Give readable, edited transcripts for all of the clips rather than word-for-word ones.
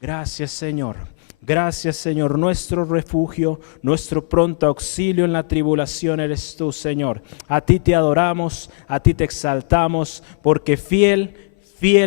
Gracias, Señor. Gracias, Señor, nuestro refugio, nuestro pronto auxilio en la tribulación eres tú, Señor. A ti te adoramos, a ti te exaltamos, porque fiel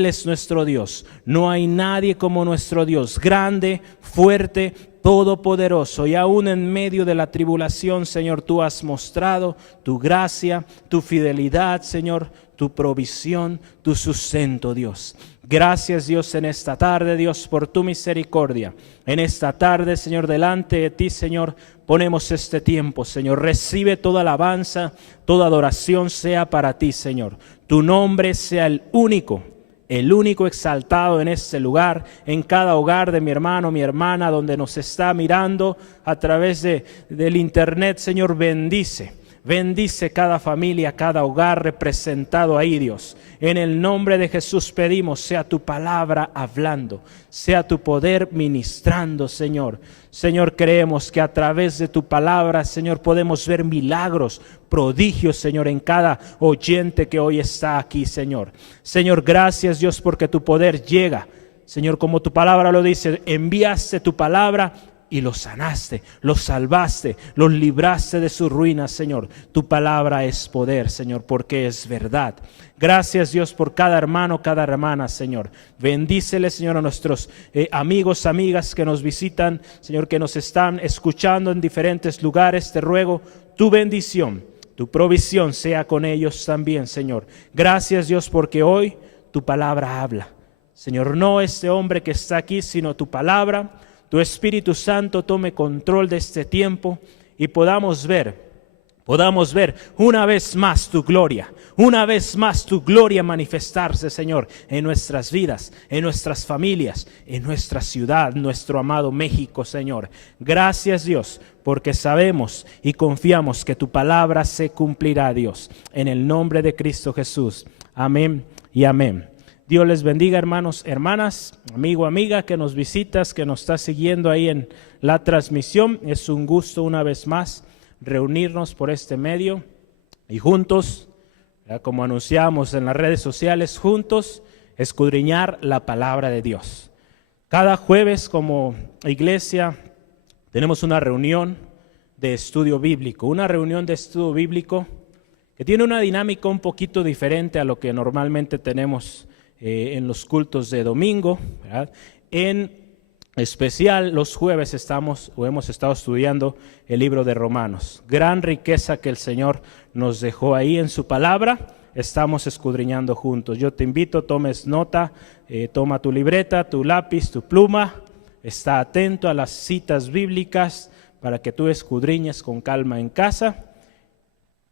es nuestro Dios. No hay nadie como nuestro Dios, grande, fuerte, todopoderoso. Y aún en medio de la tribulación, Señor, tú has mostrado tu gracia, tu fidelidad, Señor, tu provisión, tu sustento, Dios. Gracias, Dios, en esta tarde, Dios, por tu misericordia. En esta tarde, Señor, delante de ti, Señor, ponemos este tiempo, Señor. Recibe toda alabanza, toda adoración sea para ti, Señor. Tu nombre sea el único exaltado en este lugar, en cada hogar de mi hermano, mi hermana, donde nos está mirando a través del internet, Señor, bendice. Bendice cada familia, cada hogar representado ahí, Dios. En el nombre de Jesús pedimos, sea tu palabra hablando, sea tu poder ministrando, Señor. Señor, creemos que a través de tu palabra, Señor, podemos ver milagros, prodigios, Señor, en cada oyente que hoy está aquí, Señor. Señor, gracias, Dios, porque tu poder llega. Señor, como tu palabra lo dice, enviaste tu palabra y los sanaste, los salvaste, los libraste de sus ruinas, Señor. Tu palabra es poder, Señor, porque es verdad. Gracias, Dios, por cada hermano, cada hermana, Señor. Bendícele, Señor, a nuestros amigos, amigas que nos visitan, Señor, que nos están escuchando en diferentes lugares. Te ruego tu bendición, tu provisión sea con ellos también, Señor. Gracias, Dios, porque hoy tu palabra habla. Señor, no este hombre que está aquí, sino tu palabra. Tu Espíritu Santo tome control de este tiempo y podamos ver una vez más tu gloria, una vez más tu gloria manifestarse, Señor, en nuestras vidas, en nuestras familias, en nuestra ciudad, nuestro amado México, Señor. Gracias, Dios, porque sabemos y confiamos que tu palabra se cumplirá, Dios, en el nombre de Cristo Jesús. Amén y amén. Dios les bendiga, hermanos, hermanas, amigo, amiga, que nos visitas, que nos está siguiendo ahí en la transmisión. Es un gusto una vez más reunirnos por este medio y juntos, como anunciamos en las redes sociales, juntos escudriñar la palabra de Dios. Cada jueves como iglesia tenemos una reunión de estudio bíblico, que tiene una dinámica un poquito diferente a lo que normalmente tenemos en los cultos de domingo, ¿verdad? En especial los jueves hemos estado estudiando el libro de Romanos. Gran riqueza que el Señor nos dejó ahí en su palabra, estamos escudriñando juntos. Yo te invito, tomes nota, toma tu libreta, tu lápiz, tu pluma, está atento a las citas bíblicas para que tú escudriñes con calma en casa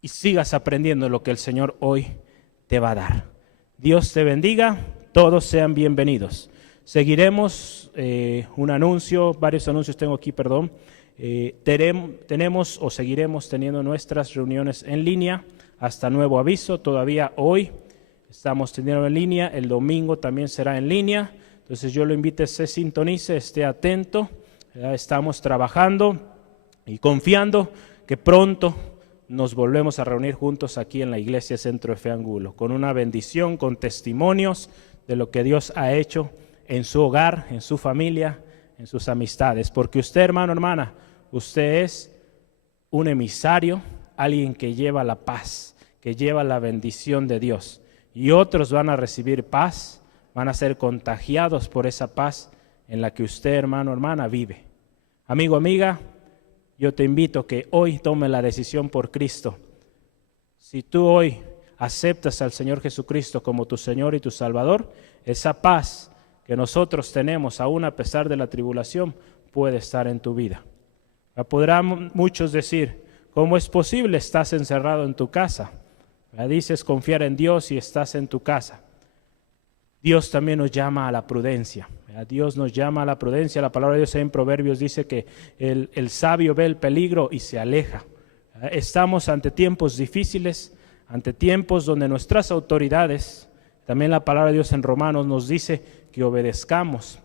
y sigas aprendiendo lo que el Señor hoy te va a dar. Dios te bendiga, todos sean bienvenidos. Seguiremos varios anuncios tengo aquí, perdón. Tenemos o seguiremos teniendo nuestras reuniones en línea hasta nuevo aviso. Todavía hoy estamos teniendo en línea, el domingo también será en línea. Entonces yo lo invito, se sintonice, esté atento. Estamos trabajando y confiando que pronto nos volvemos a reunir juntos aquí en la Iglesia Centro de Fe Angulo, con una bendición, con testimonios de lo que Dios ha hecho en su hogar, en su familia, en sus amistades. Porque usted, hermano, hermana, usted es un emisario, alguien que lleva la paz, que lleva la bendición de Dios. Y otros van a recibir paz, van a ser contagiados por esa paz en la que usted, hermano, hermana, vive. Amigo, amiga, yo te invito a que hoy tome la decisión por Cristo. Si tú hoy aceptas al Señor Jesucristo como tu Señor y tu Salvador, esa paz que nosotros tenemos, aún a pesar de la tribulación, puede estar en tu vida. Podrán muchos decir, ¿cómo es posible? Estás encerrado en tu casa. Dices confiar en Dios y estás en tu casa. Dios también nos llama a la prudencia. Dios nos llama a la prudencia. La palabra de Dios en Proverbios dice que el sabio ve el peligro y se aleja. Estamos ante tiempos difíciles, ante tiempos donde nuestras autoridades, también la palabra de Dios en Romanos nos dice que obedezcamos,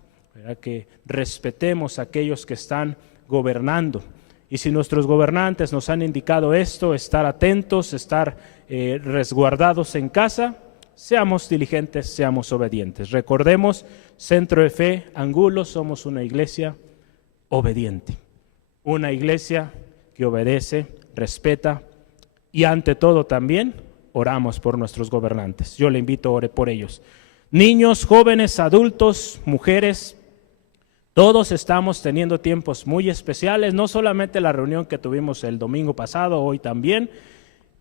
que respetemos a aquellos que están gobernando. Y si nuestros gobernantes nos han indicado esto, estar atentos, estar resguardados en casa, seamos diligentes, seamos obedientes. Recordemos, Centro de Fe Angulo somos una iglesia obediente, una iglesia que obedece, respeta y ante todo también oramos por nuestros gobernantes. Yo le invito a orar por ellos. Niños, jóvenes, adultos, mujeres, todos estamos teniendo tiempos muy especiales, no solamente la reunión que tuvimos el domingo pasado, hoy también.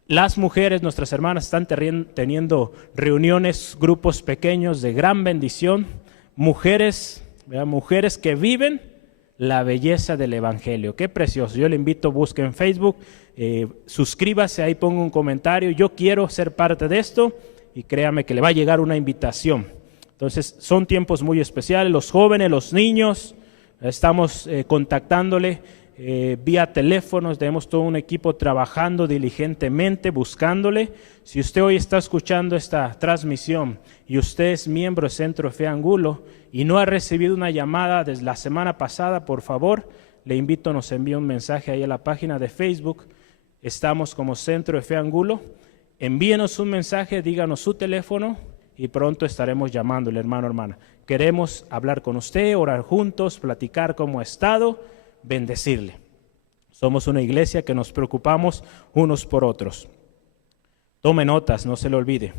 Las mujeres, nuestras hermanas, están teniendo reuniones, grupos pequeños de gran bendición. Mujeres, ¿verdad? Mujeres que viven la belleza del Evangelio. Qué precioso. Yo le invito, busque en Facebook, suscríbase, ahí ponga un comentario. Yo quiero ser parte de esto y créame que le va a llegar una invitación. Entonces, son tiempos muy especiales. Los jóvenes, los niños, estamos contactándole vía teléfonos. Tenemos todo un equipo trabajando diligentemente, buscándole. Si usted hoy está escuchando esta transmisión y usted es miembro de Centro de Fe Angulo y no ha recibido una llamada desde la semana pasada, por favor, le invito, nos envíe un mensaje ahí a la página de Facebook. Estamos como Centro de Fe Angulo. Envíenos un mensaje, díganos su teléfono y pronto estaremos llamándole, hermano, hermana. Queremos hablar con usted, orar juntos, platicar cómo ha estado, bendecirle. Somos una iglesia que nos preocupamos unos por otros. Tome notas, no se le olvide.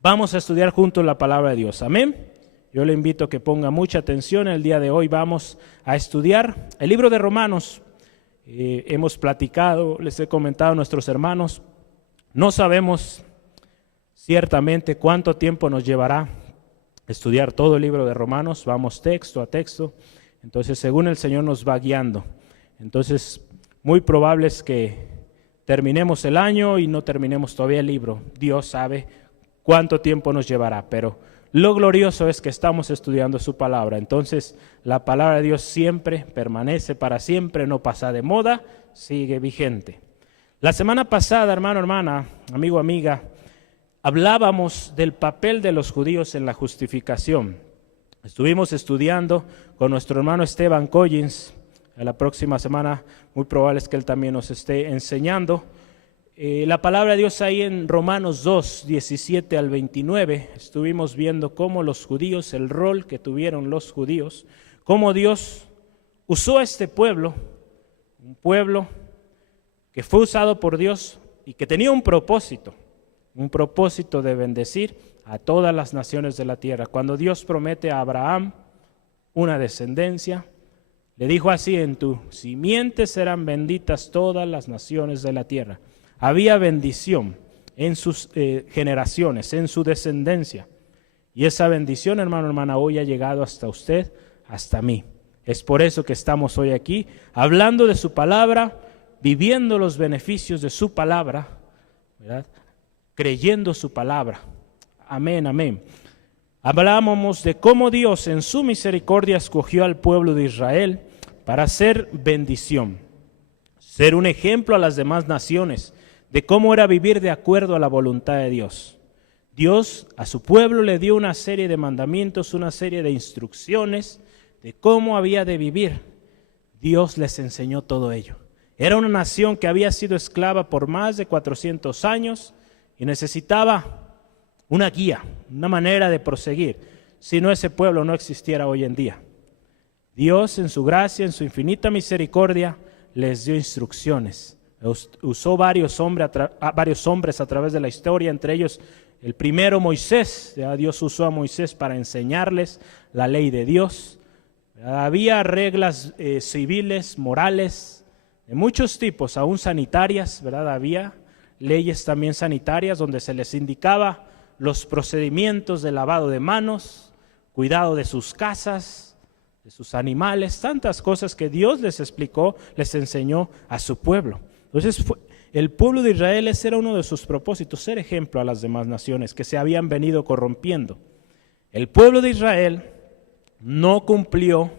Vamos a estudiar juntos la palabra de Dios. Amén. Yo le invito a que ponga mucha atención. El día de hoy vamos a estudiar el libro de Romanos. Hemos platicado, les he comentado a nuestros hermanos, no sabemos ciertamente cuánto tiempo nos llevará estudiar todo el libro de Romanos. Vamos texto a texto. Entonces, según el Señor nos va guiando. Entonces, muy probable es que terminemos el año y no terminemos todavía el libro. Dios sabe cuánto tiempo nos llevará, pero lo glorioso es que estamos estudiando su palabra. Entonces, la palabra de Dios siempre permanece para siempre, no pasa de moda, sigue vigente. La semana pasada, hermano, hermana, amigo, amiga, hablábamos del papel de los judíos en la justificación. Estuvimos estudiando con nuestro hermano Esteban Collins. La próxima semana muy probable es que él también nos esté enseñando. La palabra de Dios ahí en Romanos 2, 17 al 29, estuvimos viendo cómo los judíos, el rol que tuvieron los judíos, cómo Dios usó a este pueblo, un pueblo que fue usado por Dios y que tenía un propósito de bendecir a todas las naciones de la tierra. Cuando Dios promete a Abraham una descendencia, le dijo así: en tu simiente serán benditas todas las naciones de la tierra. Había bendición en sus generaciones, en su descendencia. Y esa bendición, hermano, hermana, hoy ha llegado hasta usted, hasta mí. Es por eso que estamos hoy aquí, hablando de su palabra, viviendo los beneficios de su palabra, ¿verdad? Creyendo su palabra. Amén, amén. Hablábamos de cómo Dios en su misericordia escogió al pueblo de Israel para ser bendición, ser un ejemplo a las demás naciones de cómo era vivir de acuerdo a la voluntad de Dios. Dios a su pueblo le dio una serie de mandamientos, una serie de instrucciones de cómo había de vivir. Dios les enseñó todo ello. Era una nación que había sido esclava por más de 400 años y necesitaba una guía, una manera de proseguir. Si no, ese pueblo no existiera hoy en día. Dios en su gracia, en su infinita misericordia, les dio instrucciones. Usó varios hombres a través de la historia, entre ellos el primero Moisés. Dios usó a Moisés para enseñarles la ley de Dios. Había reglas civiles, morales, de muchos tipos, aún sanitarias, ¿verdad? Había leyes también sanitarias donde se les indicaba los procedimientos de lavado de manos, cuidado de sus casas, de sus animales, tantas cosas que Dios les explicó, les enseñó a su pueblo. Entonces, el pueblo de Israel, ese era uno de sus propósitos, ser ejemplo a las demás naciones que se habían venido corrompiendo. El pueblo de Israel no cumplió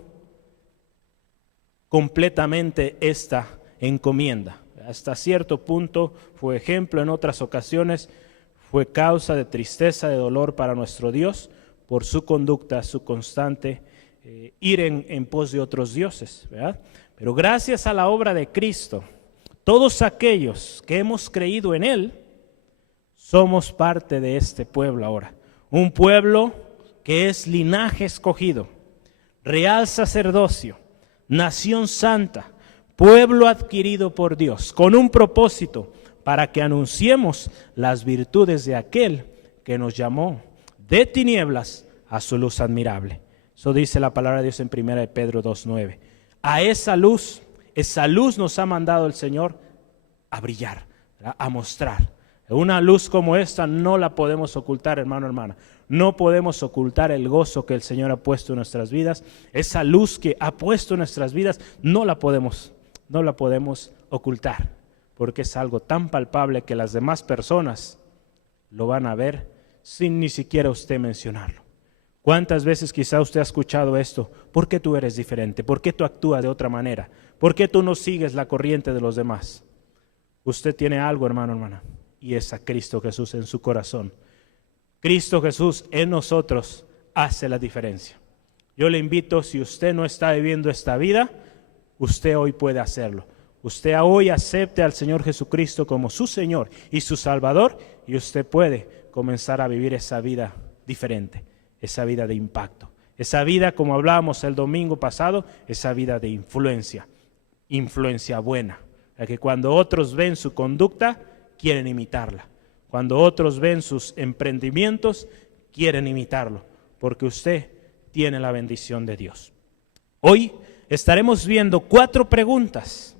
completamente esta encomienda. Hasta cierto punto fue ejemplo, en otras ocasiones fue causa de tristeza, de dolor para nuestro Dios por su conducta, su constante ir en pos de otros dioses, ¿verdad? Pero gracias a la obra de Cristo, todos aquellos que hemos creído en Él, somos parte de este pueblo ahora. Un pueblo que es linaje escogido, real sacerdocio, nación santa, pueblo adquirido por Dios, con un propósito, para que anunciemos las virtudes de aquel que nos llamó de tinieblas a su luz admirable. Eso dice la palabra de Dios en 1 de Pedro 2:9. A esa luz nos ha mandado el Señor a brillar, ¿verdad? A mostrar. Una luz como esta no la podemos ocultar, hermano, hermana. No podemos ocultar el gozo que el Señor ha puesto en nuestras vidas. Esa luz que ha puesto en nuestras vidas no la podemos ocultar, porque es algo tan palpable que las demás personas lo van a ver sin ni siquiera usted mencionarlo. ¿Cuántas veces quizá usted ha escuchado esto? ¿Por qué tú eres diferente? ¿Por qué tú actúas de otra manera? ¿Por qué tú no sigues la corriente de los demás? Usted tiene algo, hermano, hermana, y es a Cristo Jesús en su corazón. Cristo Jesús en nosotros hace la diferencia. Yo le invito, si usted no está viviendo esta vida, usted hoy puede hacerlo. Usted hoy acepte al Señor Jesucristo como su Señor y su Salvador, y usted puede comenzar a vivir esa vida diferente, esa vida de impacto, esa vida, como hablábamos el domingo pasado, esa vida de influencia buena, la que cuando otros ven su conducta, quieren imitarla. Cuando otros ven sus emprendimientos, quieren imitarlo, porque usted tiene la bendición de Dios. Hoy estaremos viendo 4 preguntas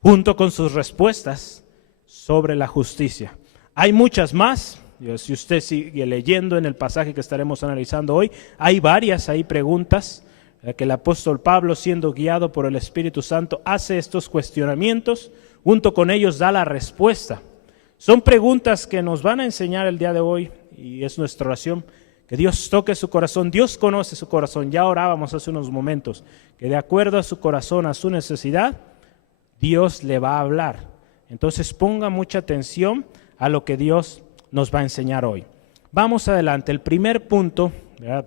junto con sus respuestas sobre la justicia. Hay muchas más. Si usted sigue leyendo en el pasaje que estaremos analizando hoy, hay preguntas que el apóstol Pablo, siendo guiado por el Espíritu Santo, hace estos cuestionamientos, junto con ellos da la respuesta. Son preguntas que nos van a enseñar el día de hoy, y es nuestra oración, que Dios toque su corazón. Dios conoce su corazón. Ya orábamos hace unos momentos, que de acuerdo a su corazón, a su necesidad, Dios le va a hablar. Entonces ponga mucha atención a lo que Dios nos va a enseñar hoy. Vamos adelante. El primer punto, ¿verdad?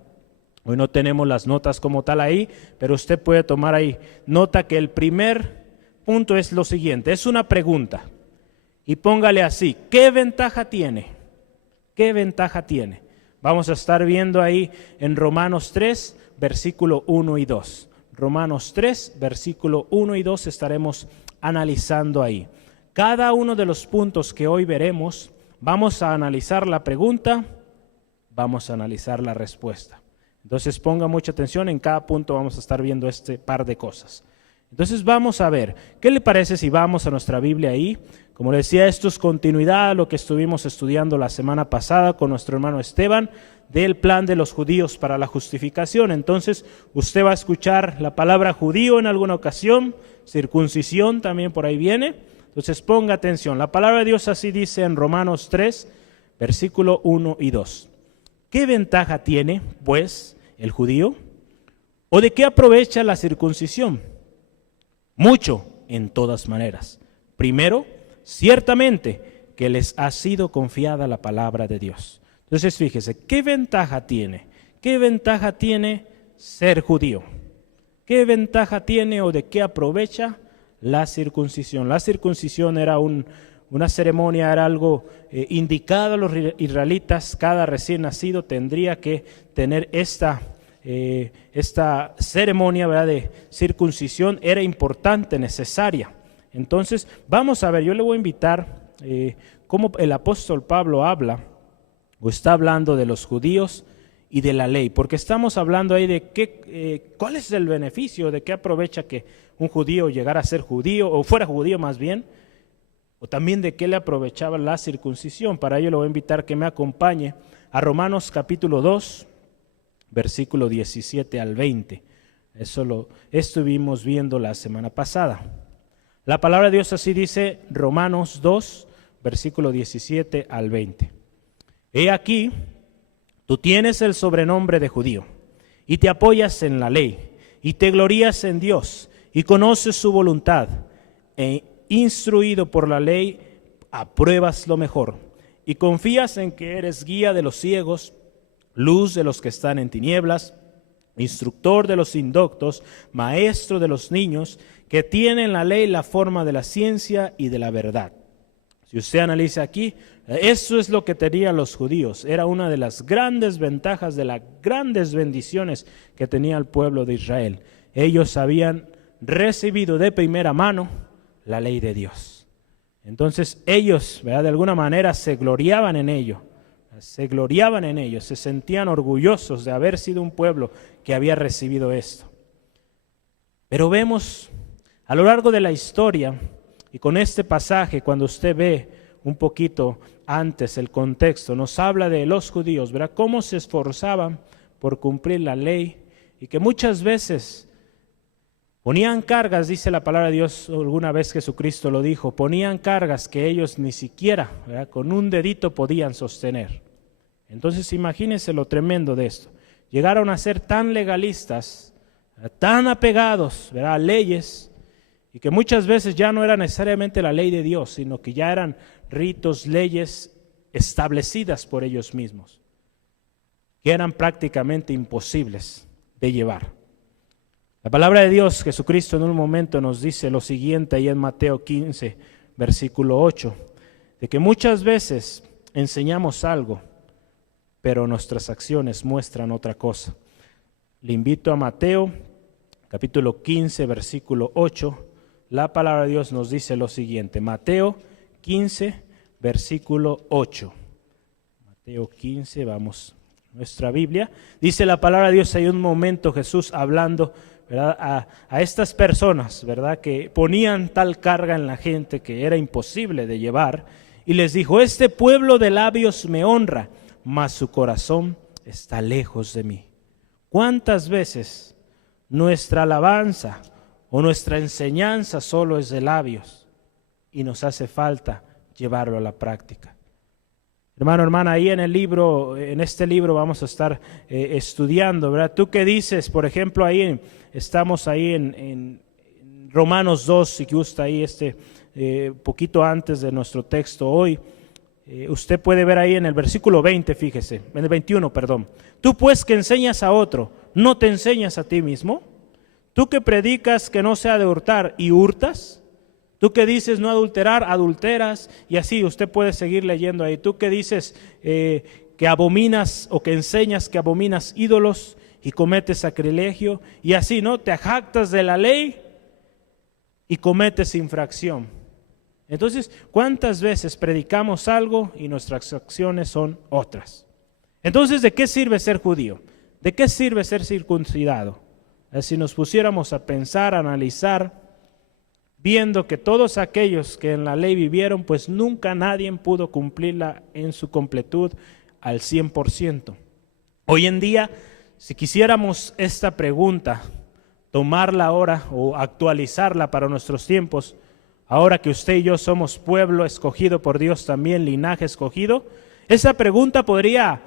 Hoy no tenemos las notas como tal ahí, pero usted puede tomar ahí nota que el primer punto es lo siguiente, es una pregunta. Y póngale así, ¿qué ventaja tiene? ¿Qué ventaja tiene? Vamos a estar viendo ahí en Romanos 3, versículo 1 y 2. Romanos 3, versículo 1 y 2 estaremos analizando ahí. Cada uno de los puntos que hoy veremos, vamos a analizar la pregunta, vamos a analizar la respuesta. Entonces ponga mucha atención, en cada punto vamos a estar viendo este par de cosas. Entonces vamos a ver, ¿qué le parece si vamos a nuestra Biblia ahí? Como le decía, esto es continuidad a lo que estuvimos estudiando la semana pasada con nuestro hermano Esteban, del plan de los judíos para la justificación. Entonces usted va a escuchar la palabra judío en alguna ocasión, circuncisión también por ahí viene. Entonces ponga atención, la palabra de Dios así dice en Romanos 3, versículo 1 y 2. ¿Qué ventaja tiene, pues, el judío? ¿O de qué aprovecha la circuncisión? Mucho, en todas maneras. Primero, ciertamente que les ha sido confiada la palabra de Dios. Entonces fíjese, ¿qué ventaja tiene? ¿Qué ventaja tiene ser judío? ¿Qué ventaja tiene o de qué aprovecha la circuncisión? La circuncisión era una ceremonia, era algo indicado a los israelitas. Cada recién nacido tendría que tener esta ceremonia, ¿verdad?, de circuncisión. Era importante, necesaria. Entonces vamos a ver, yo le voy a invitar cómo el apóstol Pablo habla o está hablando de los judíos y de la ley, porque estamos hablando ahí de cuál es el beneficio, de qué aprovecha que un judío llegara a ser judío, o fuera judío más bien, o también de qué le aprovechaba la circuncisión. Para ello le voy a invitar que me acompañe a Romanos capítulo 2, versículo 17 al 20. Eso lo estuvimos viendo la semana pasada. La palabra de Dios así dice, Romanos 2, versículo 17 al 20. He aquí, tú tienes el sobrenombre de judío, y te apoyas en la ley, y te glorías en Dios, y conoces su voluntad, e instruido por la ley, apruebas lo mejor, y confías en que eres guía de los ciegos, luz de los que están en tinieblas, instructor de los indoctos, maestro de los niños, que tienen la ley la forma de la ciencia y de la verdad. Si usted analiza aquí, eso es lo que tenían los judíos. Era una de las grandes ventajas, de las grandes bendiciones que tenía el pueblo de Israel. Ellos habían recibido de primera mano la ley de Dios. Entonces ellos, ¿verdad?, de alguna manera se gloriaban en ello. Se sentían orgullosos de haber sido un pueblo que había recibido esto. Pero vemos a lo largo de la historia, y con este pasaje, cuando usted ve un poquito antes el contexto, nos habla de los judíos, ¿verdad?, cómo se esforzaban por cumplir la ley y que muchas veces ponían cargas, dice la palabra de Dios, alguna vez Jesucristo lo dijo, ponían cargas que ellos ni siquiera, ¿verdad?, con un dedito podían sostener. Entonces imagínense lo tremendo de esto. Llegaron a ser tan legalistas, tan apegados, ¿verdad?, a leyes, y que muchas veces ya no era necesariamente la ley de Dios, sino que ya eran ritos, leyes establecidas por ellos mismos, que eran prácticamente imposibles de llevar. La palabra de Dios, Jesucristo en un momento nos dice lo siguiente ahí en Mateo 15, versículo 8, de que muchas veces enseñamos algo, pero nuestras acciones muestran otra cosa. Le invito a Mateo, capítulo 15, versículo 8. La palabra de Dios nos dice lo siguiente. Mateo 15, versículo 8. Mateo 15, vamos, nuestra Biblia. Dice la palabra de Dios, hay un momento Jesús hablando, ¿verdad?, a estas personas, ¿verdad?, que ponían tal carga en la gente que era imposible de llevar. Y les dijo, este pueblo de labios me honra, mas su corazón está lejos de mí. ¿Cuántas veces nuestra alabanza o nuestra enseñanza solo es de labios y nos hace falta llevarlo a la práctica? Hermano, hermana, ahí en este libro vamos a estar estudiando, ¿verdad? ¿Tú qué dices? Por ejemplo, ahí estamos ahí en Romanos 2, si gusta ahí poquito antes de nuestro texto hoy. Usted puede ver ahí en el versículo 20, fíjese, en el 21, perdón. Tú pues que enseñas a otro, ¿no te enseñas a ti mismo? Tú que predicas que no se ha de hurtar y hurtas. Tú que dices no adulterar, adulteras. Y así usted puede seguir leyendo ahí. Tú que dices que abominas o que enseñas que abominas ídolos y cometes sacrilegio. Y así, ¿no? Te jactas de la ley y cometes infracción. Entonces, ¿cuántas veces predicamos algo y nuestras acciones son otras? Entonces, ¿de qué sirve ser judío? ¿De qué sirve ser circuncidado? Si nos pusiéramos a pensar, a analizar, viendo que todos aquellos que en la ley vivieron, pues nunca nadie pudo cumplirla en su completud al 100%. Hoy en día, si quisiéramos esta pregunta, tomarla ahora o actualizarla para nuestros tiempos, ahora que usted y yo somos pueblo escogido por Dios también, linaje escogido, esa pregunta podría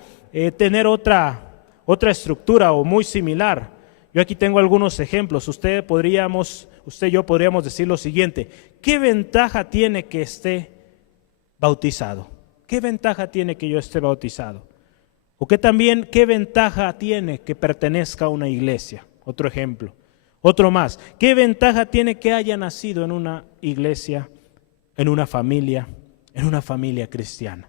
tener otra estructura o muy similar. Yo aquí tengo algunos ejemplos. Usted y yo podríamos decir lo siguiente: ¿qué ventaja tiene que esté bautizado? ¿Qué ventaja tiene que yo esté bautizado? O que también, ¿qué ventaja tiene que pertenezca a una iglesia? Otro ejemplo. Otro más, ¿qué ventaja tiene que haya nacido en una iglesia, en una familia cristiana?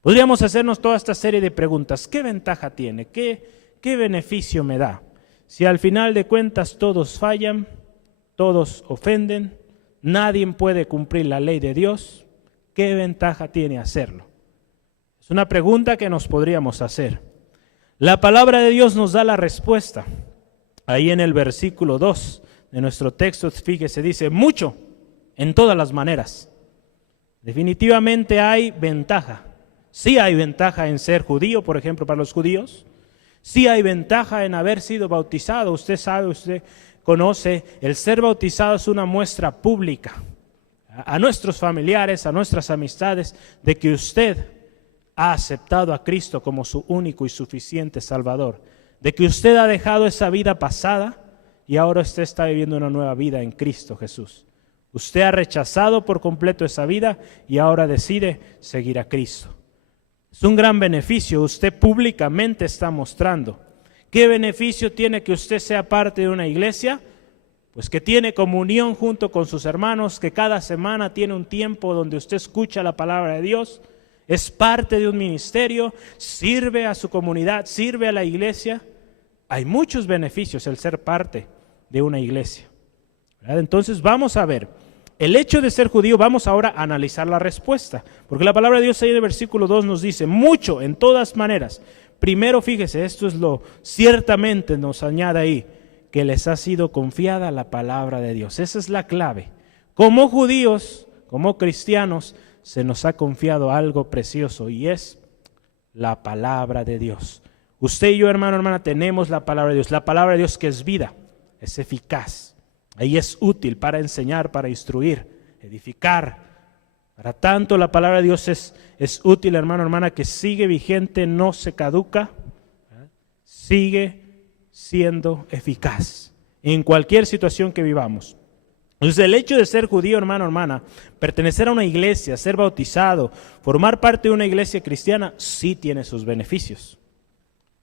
Podríamos hacernos toda esta serie de preguntas. ¿Qué ventaja tiene? ¿Qué beneficio me da? Si al final de cuentas todos fallan, todos ofenden, nadie puede cumplir la ley de Dios, ¿qué ventaja tiene hacerlo? Es una pregunta que nos podríamos hacer. La palabra de Dios nos da la respuesta. Ahí en el versículo 2 de nuestro texto, fíjese, dice, mucho en todas las maneras. Definitivamente hay ventaja. Sí hay ventaja en ser judío, por ejemplo, para los judíos. Sí hay ventaja en haber sido bautizado. Usted sabe, usted conoce, el ser bautizado es una muestra pública a nuestros familiares, a nuestras amistades, de que usted ha aceptado a Cristo como su único y suficiente Salvador. De que usted ha dejado esa vida pasada y ahora usted está viviendo una nueva vida en Cristo Jesús. Usted ha rechazado por completo esa vida y ahora decide seguir a Cristo. Es un gran beneficio, usted públicamente está mostrando. ¿Qué beneficio tiene que usted sea parte de una iglesia? pues que tiene comunión junto con sus hermanos, que cada semana tiene un tiempo donde usted escucha la palabra de Dios, es parte de un ministerio, sirve a su comunidad, sirve a la iglesia. Hay muchos beneficios el ser parte de una iglesia, ¿verdad? Entonces vamos a ver, el hecho de ser judío, vamos ahora a analizar la respuesta, porque la palabra de Dios ahí en el versículo 2 nos dice, mucho, en todas maneras. Primero, fíjese, esto es lo, ciertamente nos añade ahí, que les ha sido confiada la palabra de Dios. Esa es la clave. Como judíos, como cristianos, se nos ha confiado algo precioso y es la palabra de Dios. Usted y yo, hermano, hermana, tenemos la palabra de Dios. La palabra de Dios que es vida, es eficaz. Ahí es útil para enseñar, para instruir, edificar. Para tanto la palabra de Dios es útil, hermano, hermana, que sigue vigente, no se caduca, sigue siendo eficaz en cualquier situación que vivamos. Entonces el hecho de ser judío, hermano, hermana, pertenecer a una iglesia, ser bautizado, formar parte de una iglesia cristiana, sí tiene sus beneficios.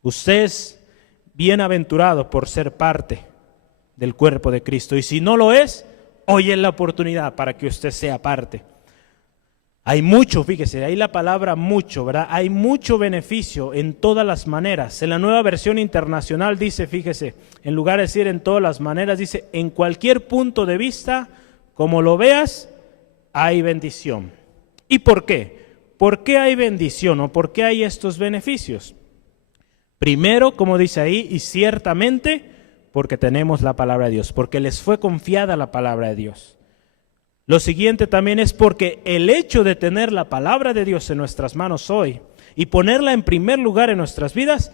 Usted es bienaventurado por ser parte del cuerpo de Cristo, y si no lo es, hoy es la oportunidad para que usted sea parte. Hay mucho, fíjese, ahí la palabra mucho, ¿verdad? Hay mucho beneficio en todas las maneras. En la Nueva Versión Internacional dice, fíjese, en lugar de decir en todas las maneras, dice en cualquier punto de vista, como lo veas, hay bendición. ¿Y por qué? ¿Por qué hay bendición o por qué hay estos beneficios? Primero, como dice ahí, y ciertamente, porque tenemos la palabra de Dios, porque les fue confiada la palabra de Dios. Lo siguiente también es porque el hecho de tener la palabra de Dios en nuestras manos hoy y ponerla en primer lugar en nuestras vidas,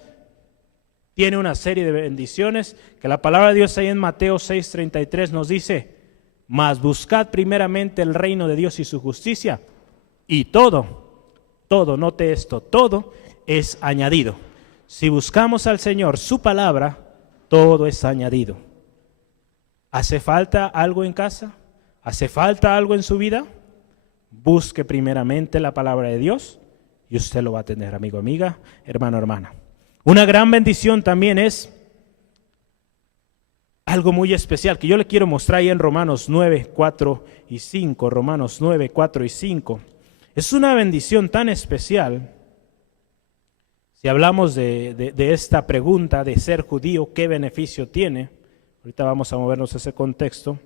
tiene una serie de bendiciones que la palabra de Dios ahí en Mateo 6:33 nos dice, mas buscad primeramente el reino de Dios y su justicia, y todo, note esto, todo es añadido. Si buscamos al Señor, su palabra, todo es añadido. ¿Hace falta algo en casa? ¿Hace falta algo en su vida? Busque primeramente la palabra de Dios y usted lo va a tener, amigo, amiga, hermano, hermana. Una gran bendición también es algo muy especial que yo le quiero mostrar ahí en Romanos 9, 4 y 5. Romanos 9, 4 y 5. Es una bendición tan especial. Si hablamos de esta pregunta de ser judío, ¿qué beneficio tiene? Ahorita vamos a movernos a ese contexto.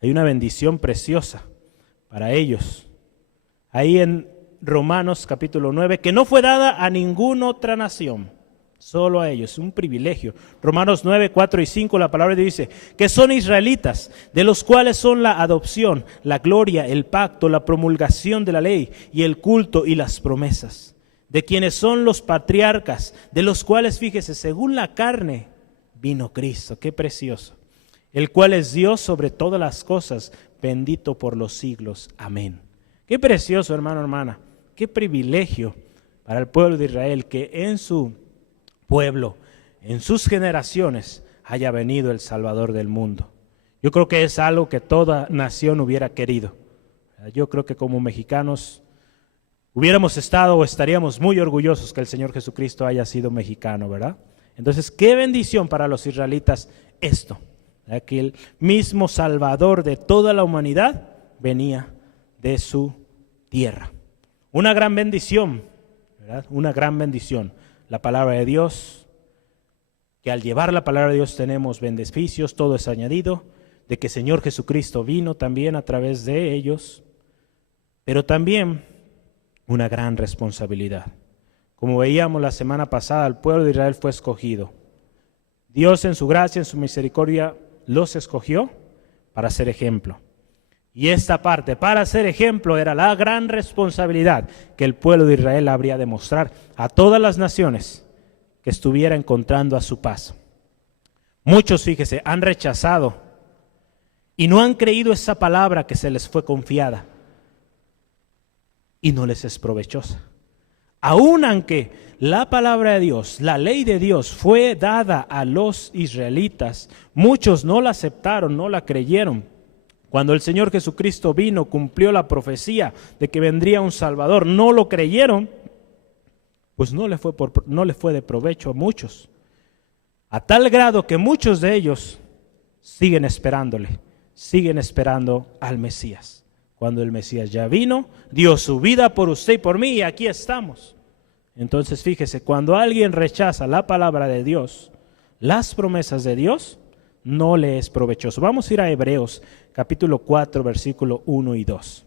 Hay una bendición preciosa para ellos. Ahí en Romanos capítulo 9, que no fue dada a ninguna otra nación, solo a ellos, un privilegio. Romanos 9, 4 y 5, la palabra dice, que son israelitas, de los cuales son la adopción, la gloria, el pacto, la promulgación de la ley y el culto y las promesas, de quienes son los patriarcas, de los cuales, fíjese, según la carne vino Cristo, qué precioso, el cual es Dios sobre todas las cosas, bendito por los siglos. Amén. Qué precioso, hermano, hermana, qué privilegio para el pueblo de Israel que en su pueblo, en sus generaciones, haya venido el Salvador del mundo. Yo creo que es algo que toda nación hubiera querido. Yo creo que como mexicanos hubiéramos estado o estaríamos muy orgullosos que el Señor Jesucristo haya sido mexicano, ¿verdad? Entonces, qué bendición para los israelitas esto. Que el mismo Salvador de toda la humanidad venía de su tierra. Una gran bendición, ¿verdad? Una gran bendición. La palabra de Dios, que al llevar la palabra de Dios tenemos beneficios, todo es añadido, de que el Señor Jesucristo vino también a través de ellos, pero también una gran responsabilidad. Como veíamos la semana pasada, el pueblo de Israel fue escogido. Dios en su gracia, en su misericordia, los escogió para ser ejemplo. Y esta parte, para ser ejemplo, era la gran responsabilidad que el pueblo de Israel habría de mostrar a todas las naciones que estuviera encontrando a su paso. Muchos, fíjese, han rechazado y no han creído esa palabra que se les fue confiada y no les es provechosa. Aun aunque la palabra de Dios, la ley de Dios fue dada a los israelitas, muchos no la aceptaron, no la creyeron. Cuando el Señor Jesucristo vino, cumplió la profecía de que vendría un Salvador, no lo creyeron, pues no le fue de provecho a muchos. A tal grado que muchos de ellos siguen esperándole, siguen esperando al Mesías. Cuando el Mesías ya vino, dio su vida por usted y por mí y aquí estamos. Entonces fíjese, cuando alguien rechaza la palabra de Dios, las promesas de Dios, no le es provechoso. Vamos a ir a Hebreos capítulo 4, versículo 1 y 2.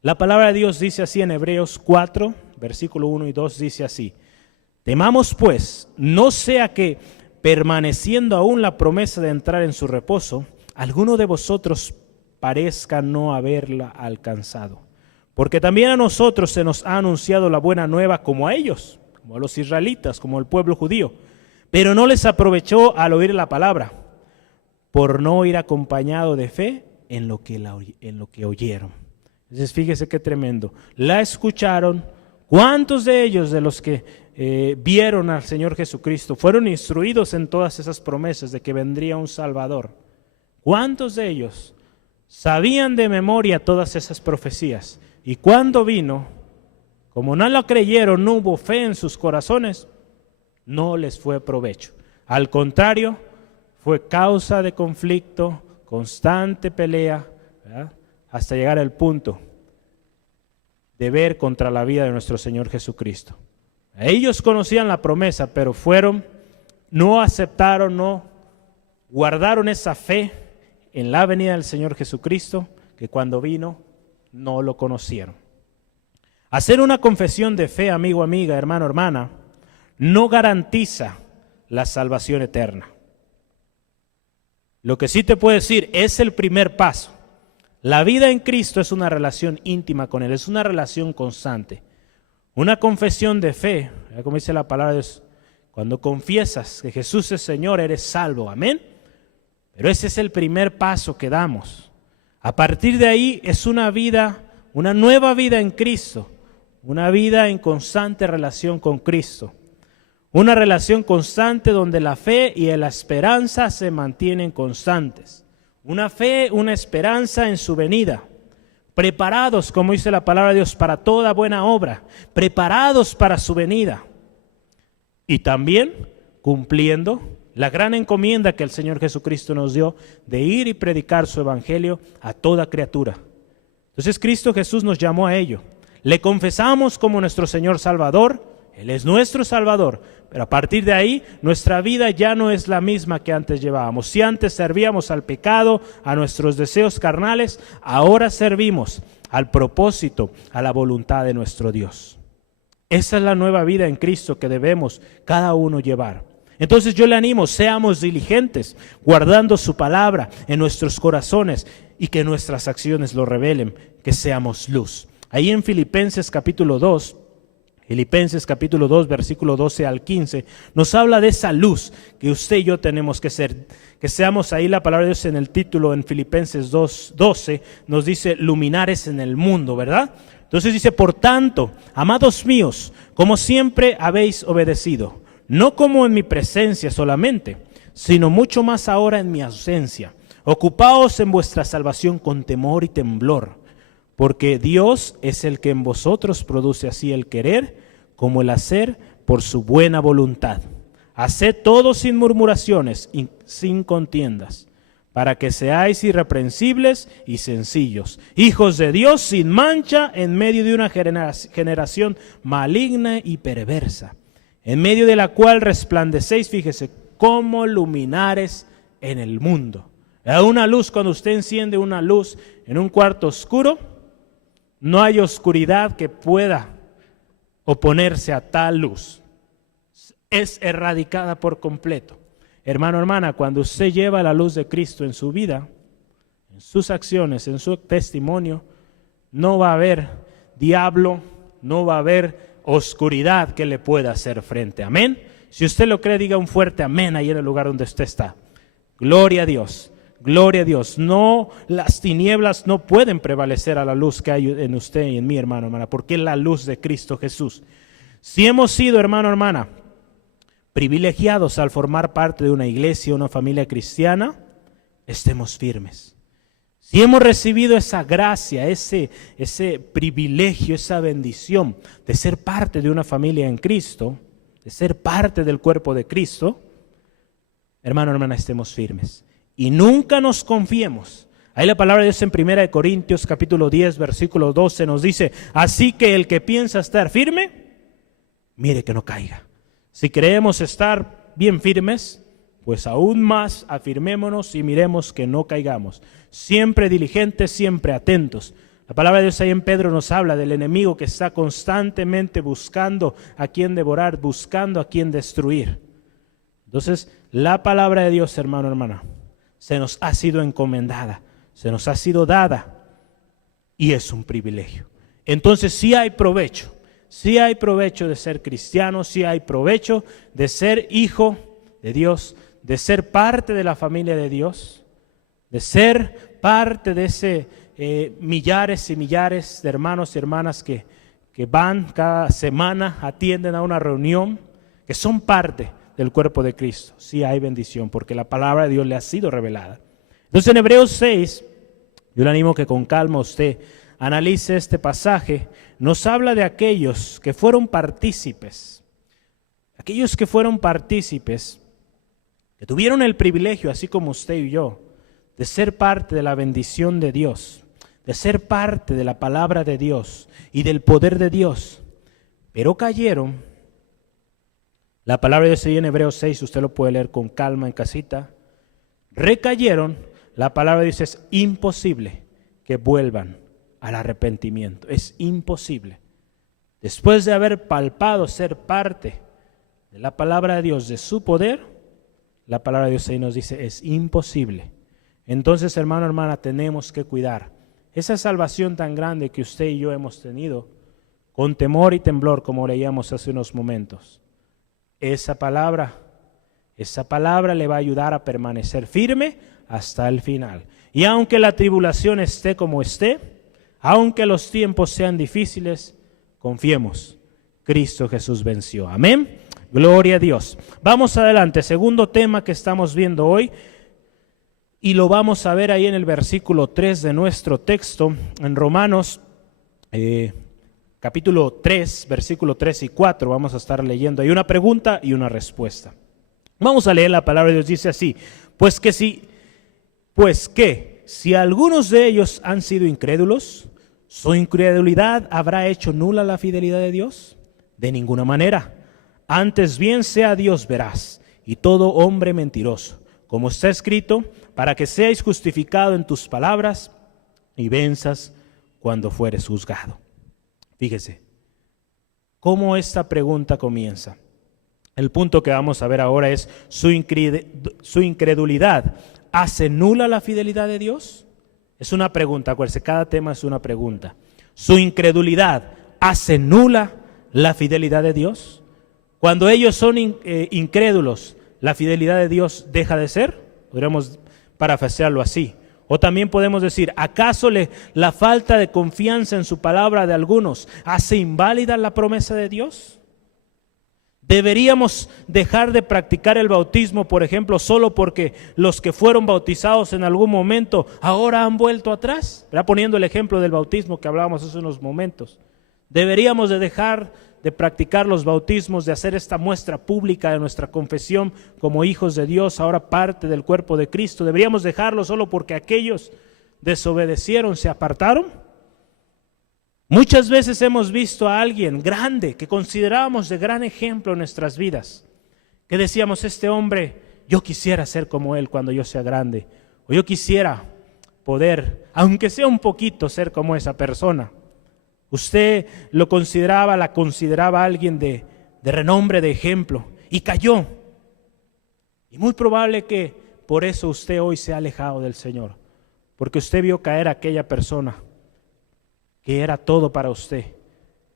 La palabra de Dios dice así en Hebreos 4, versículo 1 y 2, dice así: temamos pues, no sea que, permaneciendo aún la promesa de entrar en su reposo, alguno de vosotros parezca no haberla alcanzado. Porque también a nosotros se nos ha anunciado la buena nueva como a ellos, como a los israelitas, como al pueblo judío. Pero no les aprovechó al oír la palabra, por no ir acompañado de fe en lo que oyeron. Entonces fíjese qué tremendo. La escucharon. ¿Cuántos de ellos, de los que vieron al Señor Jesucristo, fueron instruidos en todas esas promesas de que vendría un Salvador? ¿Cuántos de ellos sabían de memoria todas esas profecías? Y cuando vino, como no lo creyeron, no hubo fe en sus corazones, no les fue provecho. Al contrario, fue causa de conflicto, constante pelea, ¿verdad?, hasta llegar al punto de ver contra la vida de nuestro Señor Jesucristo. Ellos conocían la promesa, pero no aceptaron, no guardaron esa fe en la venida del Señor Jesucristo, que cuando vino no lo conocieron. Hacer una confesión de fe, amigo, amiga, hermano, hermana, no garantiza la salvación eterna. Lo que sí te puedo decir es el primer paso. La vida en Cristo es una relación íntima con Él, es una relación constante. Una confesión de fe, como dice la palabra de Dios, cuando confiesas que Jesús es Señor, eres salvo, amén. Pero ese es el primer paso que damos. A partir de ahí es una vida, una nueva vida en Cristo, una vida en constante relación con Cristo. Una relación constante donde la fe y la esperanza se mantienen constantes. Una fe, una esperanza en su venida. Preparados, como dice la palabra de Dios, para toda buena obra. Preparados para su venida. Y también cumpliendo la gran encomienda que el Señor Jesucristo nos dio de ir y predicar su evangelio a toda criatura. Entonces Cristo Jesús nos llamó a ello. Le confesamos como nuestro Señor Salvador. Él es nuestro Salvador. Pero a partir de ahí, nuestra vida ya no es la misma que antes llevábamos. Si antes servíamos al pecado, a nuestros deseos carnales, ahora servimos al propósito, a la voluntad de nuestro Dios. Esa es la nueva vida en Cristo que debemos cada uno llevar. Entonces yo le animo, seamos diligentes, guardando su palabra en nuestros corazones y que nuestras acciones lo revelen, que seamos luz. Ahí en Filipenses capítulo 2, versículo 12 al 15, nos habla de esa luz que usted y yo tenemos que ser. Que seamos ahí, la palabra de Dios en el título en Filipenses 2:12 nos dice luminares en el mundo, ¿verdad? Entonces dice, por tanto, amados míos, como siempre habéis obedecido, no como en mi presencia solamente, sino mucho más ahora en mi ausencia. Ocupaos en vuestra salvación con temor y temblor, porque Dios es el que en vosotros produce así el querer como el hacer por su buena voluntad. Haced todo sin murmuraciones y sin contiendas, para que seáis irreprensibles y sencillos, hijos de Dios sin mancha en medio de una generación maligna y perversa, en medio de la cual resplandecéis, fíjese, como luminares en el mundo. Una luz, cuando usted enciende una luz en un cuarto oscuro, no hay oscuridad que pueda oponerse a tal luz. Es erradicada por completo. Hermano, hermana, cuando usted lleva la luz de Cristo en su vida, en sus acciones, en su testimonio, no va a haber diablo, no va a haber oscuridad que le pueda hacer frente. Amén. Si usted lo cree, diga un fuerte amén ahí en el lugar donde usted está. Gloria a Dios. Gloria a Dios. No, las tinieblas no pueden prevalecer a la luz que hay en usted y en mí, hermano, hermana, porque es la luz de Cristo Jesús. Si hemos sido, hermano, hermana, privilegiados al formar parte de una iglesia, una familia cristiana, estemos firmes. Si hemos recibido esa gracia, ese privilegio, esa bendición de ser parte de una familia en Cristo, de ser parte del cuerpo de Cristo, hermano, hermana, estemos firmes. y nunca nos confiemos. Ahí la palabra de Dios en 1 Corintios capítulo 10, versículo 12 nos dice, así que el que piensa estar firme, mire que no caiga. Si creemos estar bien firmes, pues aún más afirmémonos y miremos que no caigamos. Siempre diligentes, siempre atentos. La palabra de Dios ahí en Pedro nos habla del enemigo que está constantemente buscando a quien devorar, buscando a quien destruir. Entonces, la palabra de Dios, hermano, hermana, se nos ha sido encomendada, se nos ha sido dada y es un privilegio. Entonces, sí hay provecho de ser cristiano, sí hay provecho de ser hijo de Dios, de ser parte de la familia de Dios, de ser parte de ese millares y millares de hermanos y hermanas que van cada semana, atienden a una reunión, que son parte del cuerpo de Cristo. Sí hay bendición, porque la palabra de Dios le ha sido revelada. Entonces en Hebreos 6, yo le animo que con calma usted analice este pasaje. Nos habla de aquellos que fueron partícipes, que tuvieron el privilegio, así como usted y yo, de ser parte de la bendición de Dios, de ser parte de la palabra de Dios y del poder de Dios, pero cayeron. La palabra de Dios en Hebreos 6, usted lo puede leer con calma en casita. Recayeron, la palabra de Dios es imposible que vuelvan al arrepentimiento, es imposible. Después de haber palpado ser parte de la palabra de Dios, de su poder, la palabra de Dios ahí nos dice, es imposible. Entonces, hermano, hermana, tenemos que cuidar esa salvación tan grande que usted y yo hemos tenido, con temor y temblor, como leíamos hace unos momentos. Esa palabra le va a ayudar a permanecer firme hasta el final. Y aunque la tribulación esté como esté, aunque los tiempos sean difíciles, confiemos, Cristo Jesús venció. Amén. Gloria a Dios. Vamos adelante, segundo tema que estamos viendo hoy, y lo vamos a ver ahí en el versículo 3 de nuestro texto, en Romanos capítulo 3, versículo 3 y 4, vamos a estar leyendo. Hay una pregunta y una respuesta. Vamos a leer la palabra de Dios, dice así, pues que si algunos de ellos han sido incrédulos, ¿su incredulidad habrá hecho nula la fidelidad de Dios? De ninguna manera. Antes bien sea Dios veraz y todo hombre mentiroso, como está escrito, para que seáis justificado en tus palabras y venzas cuando fueres juzgado. Fíjese cómo esta pregunta comienza. El punto que vamos a ver ahora es, ¿su incredulidad hace nula la fidelidad de Dios? Es una pregunta, acuérdense, cada tema es una pregunta. ¿Su incredulidad hace nula la fidelidad de Dios? Cuando ellos son incrédulos, ¿la fidelidad de Dios deja de ser? Podríamos parafrasearlo así. O también podemos decir, ¿acaso la falta de confianza en su palabra de algunos hace inválida la promesa de Dios? ¿Deberíamos dejar de practicar el bautismo, por ejemplo, solo porque los que fueron bautizados en algún momento ahora han vuelto atrás? ¿Verdad? Poniendo el ejemplo del bautismo que hablábamos hace unos momentos. ¿Deberíamos de dejar de practicar los bautismos, de hacer esta muestra pública de nuestra confesión como hijos de Dios, ahora parte del cuerpo de Cristo? ¿Deberíamos dejarlo solo porque aquellos desobedecieron, se apartaron? Muchas veces hemos visto a alguien grande que considerábamos de gran ejemplo en nuestras vidas, que decíamos, este hombre, yo quisiera ser como él cuando yo sea grande, o yo quisiera poder, aunque sea un poquito, ser como esa persona. Usted la consideraba alguien de renombre, de ejemplo, y cayó. Y muy probable que por eso usted hoy se ha alejado del Señor, porque usted vio caer a aquella persona que era todo para usted,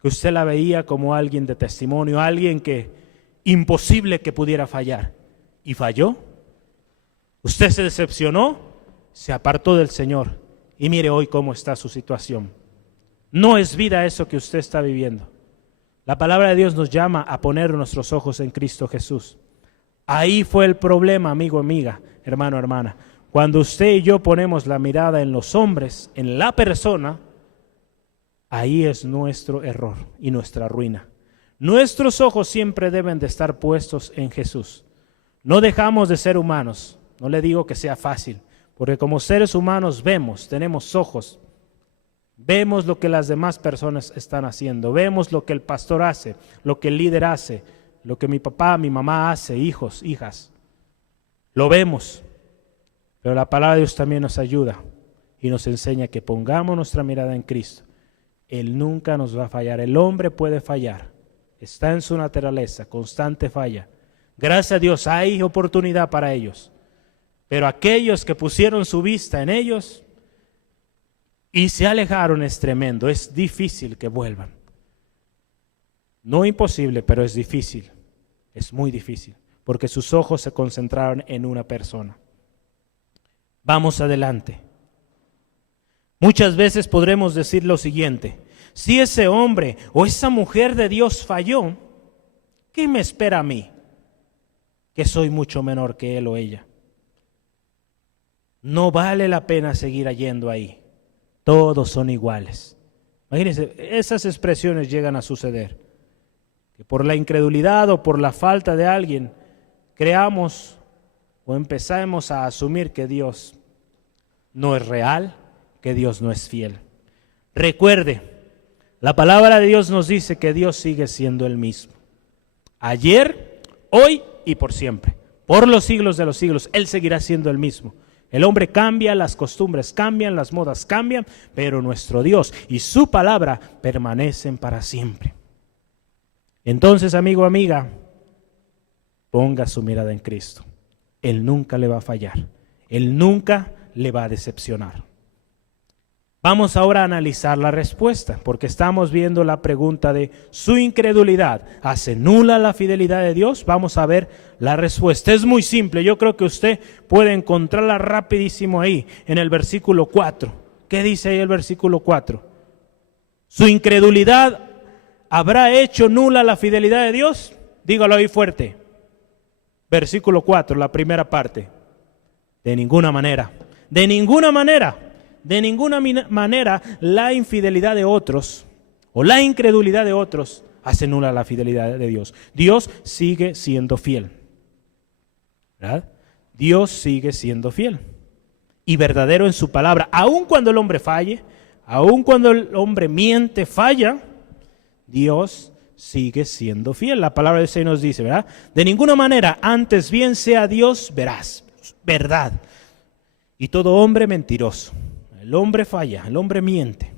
que usted la veía como alguien de testimonio, alguien que imposible que pudiera fallar, y falló. Usted se decepcionó, se apartó del Señor, y mire hoy cómo está su situación. No es vida eso que usted está viviendo. La palabra de Dios nos llama a poner nuestros ojos en Cristo Jesús. Ahí fue el problema, amigo, amiga, hermano, hermana. Cuando usted y yo ponemos la mirada en los hombres, en la persona, ahí es nuestro error y nuestra ruina. Nuestros ojos siempre deben de estar puestos en Jesús. No dejamos de ser humanos. no le digo que sea fácil, porque como seres humanos vemos, tenemos ojos, vemos lo que las demás personas están haciendo, vemos lo que el pastor hace, lo que el líder hace, lo que mi papá, mi mamá hace, hijos, hijas. Lo vemos, pero la palabra de Dios también nos ayuda y nos enseña que pongamos nuestra mirada en Cristo. Él nunca nos va a fallar. El hombre puede fallar, está en su naturaleza, constante falla. Gracias a Dios hay oportunidad para ellos, pero aquellos que pusieron su vista en ellos y se alejaron es tremendo, es difícil que vuelvan. No imposible, pero es difícil, es muy difícil, porque sus ojos se concentraron en una persona. Vamos adelante. Muchas veces podremos decir lo siguiente: si ese hombre o esa mujer de Dios falló, ¿qué me espera a mí? Que soy mucho menor que él o ella. No vale la pena seguir yendo ahí. Todos son iguales. Imagínense, esas expresiones llegan a suceder. Que por la incredulidad o por la falta de alguien, creamos o empezamos a asumir que Dios no es real, que Dios no es fiel. Recuerde, la palabra de Dios nos dice que Dios sigue siendo el mismo. Ayer, hoy y por siempre. Por los siglos de los siglos, Él seguirá siendo el mismo. El hombre cambia, las costumbres cambian, las modas cambian, pero nuestro Dios y su palabra permanecen para siempre. Entonces, amigo, amiga, ponga su mirada en Cristo. Él nunca le va a fallar. Él nunca le va a decepcionar. Vamos ahora a analizar la respuesta, porque estamos viendo la pregunta de su incredulidad. ¿Hace nula la fidelidad de Dios? Vamos a ver la respuesta. Es muy simple, yo creo que usted puede encontrarla rapidísimo ahí, en el versículo 4. ¿Qué dice ahí el versículo 4? ¿Su incredulidad habrá hecho nula la fidelidad de Dios? Dígalo ahí fuerte. Versículo 4, la primera parte. De ninguna manera. De ninguna manera. De ninguna manera la infidelidad de otros o la incredulidad de otros hace nula la fidelidad de Dios. Dios sigue siendo fiel, ¿verdad? Dios sigue siendo fiel y verdadero en su palabra. Aun cuando el hombre falle, aun cuando el hombre miente, falla, Dios sigue siendo fiel. La palabra de Dios nos dice, ¿verdad? De ninguna manera, antes bien sea Dios veraz, verdad. Y todo hombre mentiroso. El hombre falla, el hombre miente,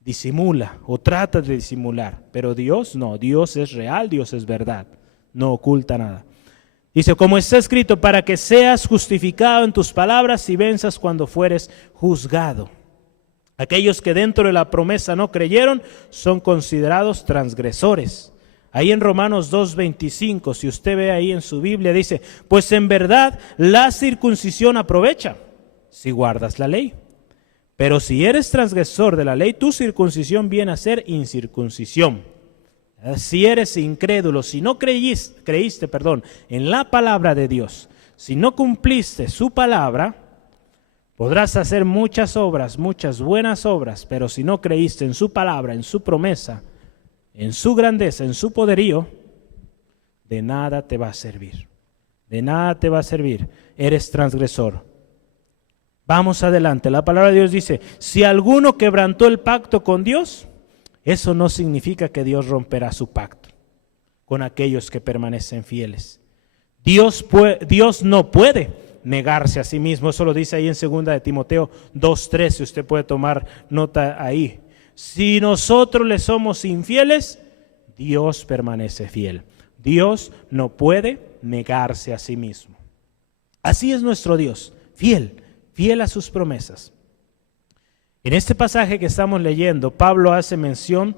disimula o trata de disimular, pero Dios no, Dios es real, Dios es verdad, no oculta nada. Dice, como está escrito, para que seas justificado en tus palabras y venzas cuando fueres juzgado. Aquellos que dentro de la promesa no creyeron son considerados transgresores. Ahí en Romanos 2:25, si usted ve ahí en su Biblia, dice, pues en verdad la circuncisión aprovecha si guardas la ley. Pero si eres transgresor de la ley, tu circuncisión viene a ser incircuncisión. Si eres incrédulo, si no creíste en la palabra de Dios, si no cumpliste su palabra, podrás hacer muchas obras, muchas buenas obras, pero si no creíste en su palabra, en su promesa, en su grandeza, en su poderío, de nada te va a servir. De nada te va a servir. Eres transgresor. Vamos adelante. La palabra de Dios dice, si alguno quebrantó el pacto con Dios, eso no significa que Dios romperá su pacto con aquellos que permanecen fieles. Dios no puede negarse a sí mismo. Eso lo dice ahí en 2 de Timoteo 2:3, si usted puede tomar nota ahí. Si nosotros le somos infieles, Dios permanece fiel. Dios no puede negarse a sí mismo. Así es nuestro Dios, fiel a sus promesas. En este pasaje que estamos leyendo, Pablo hace mención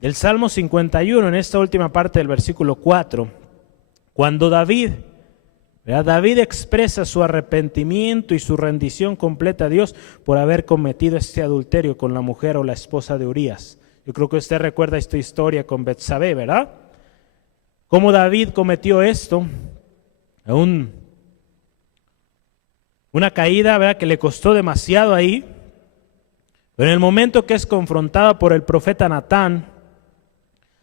del Salmo 51, en esta última parte del versículo 4, cuando David expresa su arrepentimiento y su rendición completa a Dios por haber cometido este adulterio con la mujer o la esposa de Urías. Yo creo que usted recuerda esta historia con Betsabé, ¿verdad? Cómo David cometió esto, una caída, ¿verdad?, que le costó demasiado ahí, pero en el momento que es confrontada por el profeta Natán,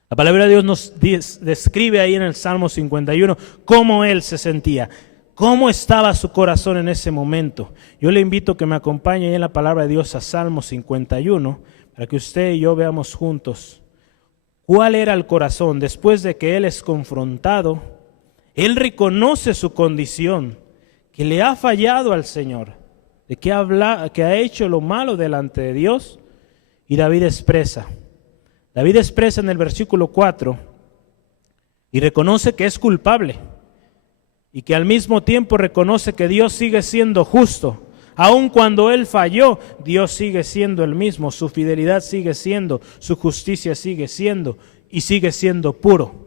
la palabra de Dios nos describe ahí en el Salmo 51 cómo él se sentía. ¿Cómo estaba su corazón en ese momento? Yo le invito a que me acompañe ahí en la palabra de Dios a Salmo 51, para que usted y yo veamos juntos cuál era el corazón después de que él es confrontado. Él reconoce su condición, que le ha fallado al Señor, de que ha hecho lo malo delante de Dios. Y David expresa en el versículo 4 y reconoce que es culpable y que al mismo tiempo reconoce que Dios sigue siendo justo. Aun cuando él falló, Dios sigue siendo el mismo, su fidelidad sigue siendo, su justicia sigue siendo y sigue siendo puro.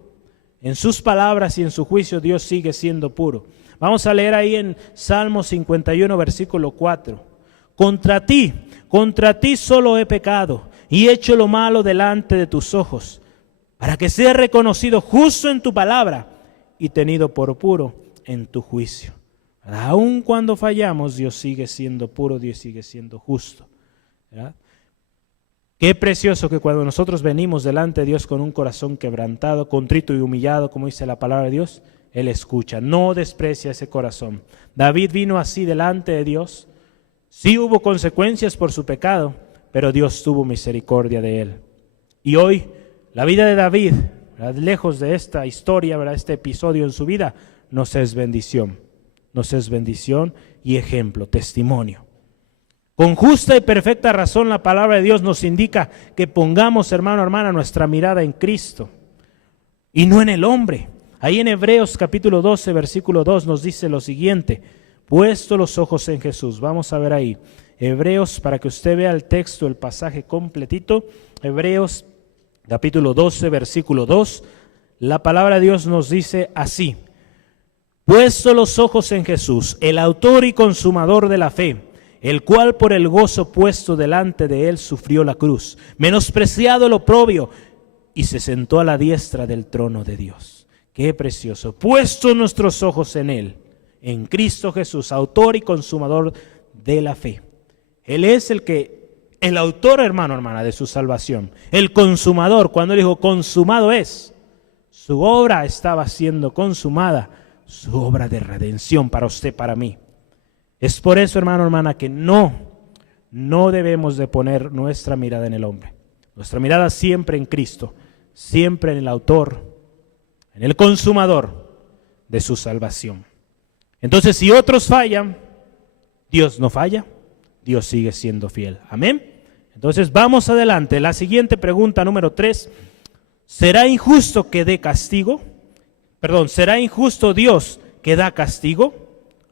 En sus palabras y en su juicio Dios sigue siendo puro. Vamos a leer ahí en Salmo 51, versículo 4. Contra ti solo he pecado y he hecho lo malo delante de tus ojos, para que sea reconocido justo en tu palabra y tenido por puro en tu juicio. Aun cuando fallamos, Dios sigue siendo puro, Dios sigue siendo justo, ¿verdad? Qué precioso que cuando nosotros venimos delante de Dios con un corazón quebrantado, contrito y humillado, como dice la palabra de Dios, Él escucha, no desprecia ese corazón. David vino así delante de Dios. Sí hubo consecuencias por su pecado, pero Dios tuvo misericordia de él. Y hoy, la vida de David, ¿verdad?, lejos de esta historia, ¿verdad?, este episodio en su vida, nos es bendición y ejemplo, testimonio. Con justa y perfecta razón la palabra de Dios nos indica que pongamos, hermano, hermana, nuestra mirada en Cristo y no en el hombre. Ahí en Hebreos capítulo 12, versículo 2 nos dice lo siguiente: puesto los ojos en Jesús. Vamos a ver ahí, Hebreos, para que usted vea el texto, el pasaje completito. Hebreos capítulo 12, versículo 2, la palabra de Dios nos dice así: puesto los ojos en Jesús, el autor y consumador de la fe, el cual por el gozo puesto delante de él sufrió la cruz, menospreciado el oprobio, y se sentó a la diestra del trono de Dios. Qué precioso, puesto nuestros ojos en él, en Cristo Jesús, autor y consumador de la fe. Él es el autor, hermano, hermana, de su salvación, el consumador. Cuando él dijo consumado es, su obra estaba siendo consumada, su obra de redención para usted, para mí. Es por eso, hermano, hermana, que no debemos de poner nuestra mirada en el hombre. Nuestra mirada siempre en Cristo, siempre en el autor, en el consumador de su salvación. Entonces, si otros fallan, Dios no falla, Dios sigue siendo fiel. Amén. Entonces, vamos adelante. La siguiente pregunta, número 3. ¿Será injusto que dé castigo? ¿Será injusto Dios que da castigo?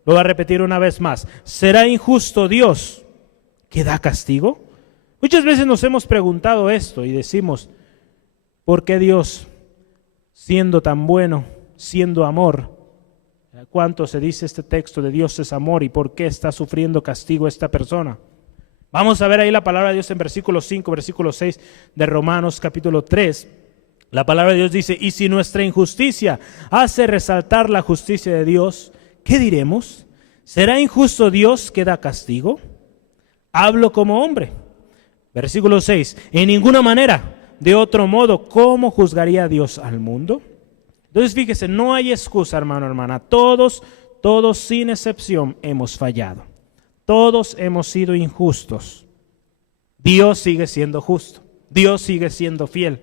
Lo voy a repetir una vez más. ¿Será injusto Dios que da castigo? Muchas veces nos hemos preguntado esto y decimos, ¿por qué Dios, siendo tan bueno, siendo amor? ¿Cuánto se dice este texto de Dios es amor y por qué está sufriendo castigo esta persona? Vamos a ver ahí la palabra de Dios en versículo 5, versículo 6 de Romanos capítulo 3. La palabra de Dios dice: y si nuestra injusticia hace resaltar la justicia de Dios, ¿qué diremos? ¿Será injusto Dios que da castigo? Hablo como hombre. Versículo 6. En ninguna manera, de otro modo, ¿cómo juzgaría Dios al mundo? Entonces fíjese, no hay excusa, hermano, hermana. Todos sin excepción hemos fallado. Todos hemos sido injustos. Dios sigue siendo justo. Dios sigue siendo fiel.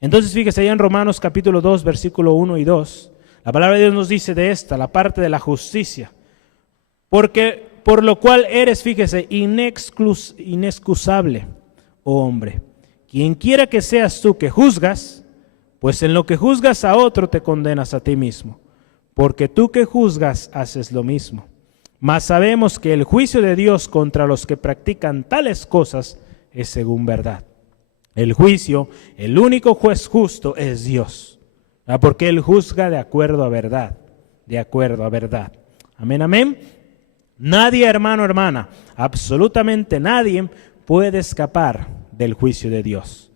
Entonces fíjese allá en Romanos capítulo 2, versículo 1 y 2. La palabra de Dios nos dice de esta, la parte de la justicia. Porque por lo cual eres, fíjese, inexcusable, oh hombre. Quien quiera que seas tú que juzgas, pues en lo que juzgas a otro te condenas a ti mismo. Porque tú que juzgas haces lo mismo. Mas sabemos que el juicio de Dios contra los que practican tales cosas es según verdad. El juicio, el único juez justo es Dios, porque Él juzga de acuerdo a verdad, de acuerdo a verdad. Amén, amén. Nadie, hermano, hermana, absolutamente nadie puede escapar del juicio de Dios.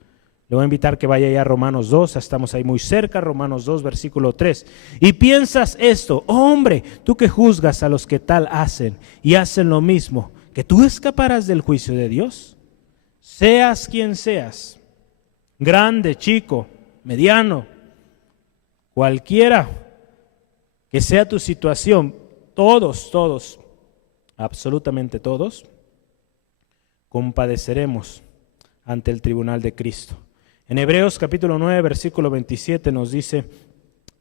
Le voy a invitar que vaya ya a Romanos 2, estamos ahí muy cerca, Romanos 2, versículo 3. Y piensas esto: oh, hombre, tú que juzgas a los que tal hacen y hacen lo mismo, ¿que tú escaparás del juicio de Dios? Seas quien seas, grande, chico, mediano, cualquiera que sea tu situación, todos, absolutamente todos, compadeceremos ante el tribunal de Cristo. En Hebreos capítulo 9, versículo 27 nos dice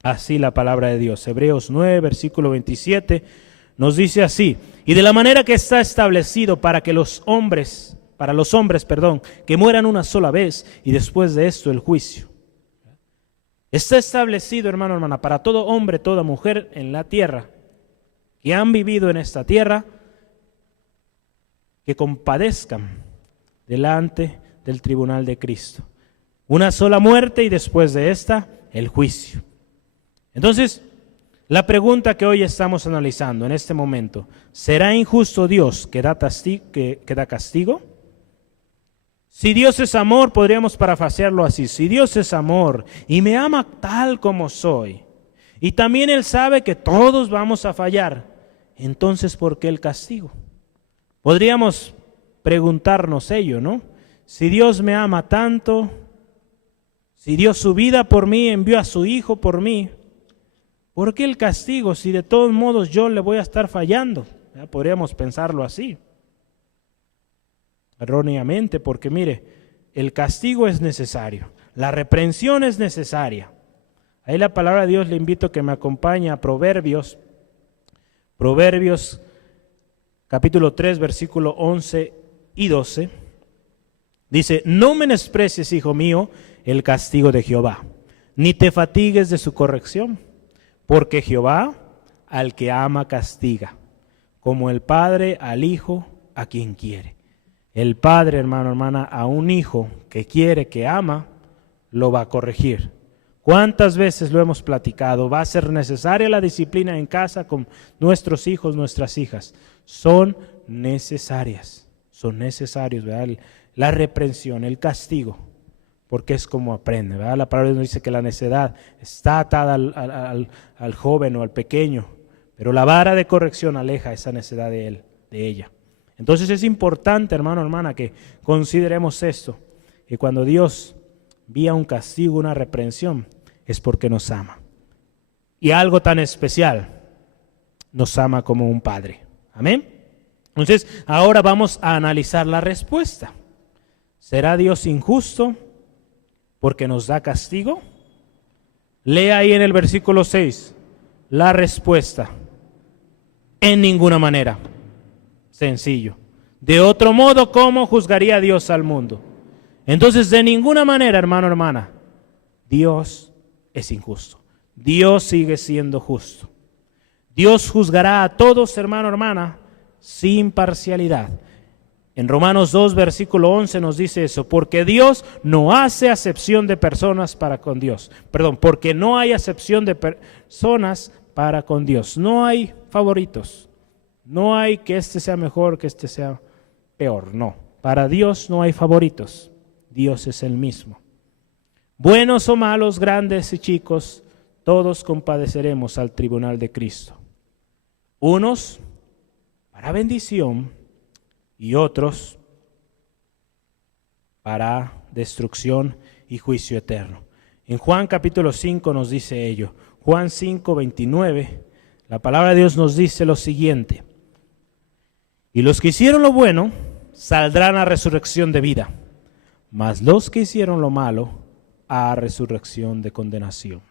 así la palabra de Dios. Hebreos 9, versículo 27 nos dice así: y de la manera que está establecido para los hombres, que mueran una sola vez y después de esto el juicio. Está establecido, hermano, hermana, para todo hombre, toda mujer en la tierra, que han vivido en esta tierra, que compadezcan delante del tribunal de Cristo. Una sola muerte y después de esta, el juicio. Entonces, la pregunta que hoy estamos analizando en este momento: ¿será injusto Dios que da castigo? Si Dios es amor, podríamos parafrasearlo así: si Dios es amor y me ama tal como soy, y también Él sabe que todos vamos a fallar, entonces ¿por qué el castigo? Podríamos preguntarnos ello, ¿no? Si Dios me ama tanto, si dio su vida por mí, envió a su Hijo por mí, ¿por qué el castigo si de todos modos yo le voy a estar fallando? ¿Ya? Podríamos pensarlo así. Erróneamente, porque mire, el castigo es necesario, la reprensión es necesaria. Ahí la palabra de Dios, le invito a que me acompañe a Proverbios capítulo 3, versículo 11 y 12. Dice: no menosprecies, hijo mío, el castigo de Jehová, ni te fatigues de su corrección, porque Jehová al que ama castiga, como el padre al hijo a quien quiere. El padre, hermano, hermana, a un hijo que quiere, que ama, lo va a corregir. ¿Cuántas veces lo hemos platicado? Va a ser necesaria la disciplina en casa con nuestros hijos, nuestras hijas. Son necesarios, ¿verdad? La reprensión, el castigo, porque es como aprende, ¿verdad? La palabra nos dice que la necedad está atada al joven o al pequeño, pero la vara de corrección aleja esa necedad de ella. Entonces es importante, hermano, hermana, que consideremos esto, que cuando Dios envía un castigo, una reprensión, es porque nos ama. Y algo tan especial, nos ama como un padre. Amén. Entonces, ahora vamos a analizar la respuesta. ¿Será Dios injusto porque nos da castigo? Lea ahí en el versículo 6 la respuesta. En ninguna manera. Sencillo. De otro modo, ¿cómo juzgaría Dios al mundo? Entonces, de ninguna manera, hermano, hermana, Dios es injusto. Dios sigue siendo justo. Dios juzgará a todos, hermano, hermana, sin parcialidad. En Romanos 2, versículo 11 nos dice eso: porque Dios no hace acepción de personas para con Dios. Porque no hay acepción de personas para con Dios. No hay favoritos. No hay que este sea mejor, que este sea peor. No, para Dios no hay favoritos. Dios es el mismo. Buenos o malos, grandes y chicos, todos compadeceremos al tribunal de Cristo. Unos para bendición y otros para destrucción y juicio eterno. En Juan capítulo 5 nos dice ello. Juan 5, 29, la palabra de Dios nos dice lo siguiente: y los que hicieron lo bueno saldrán a resurrección de vida, mas los que hicieron lo malo a resurrección de condenación.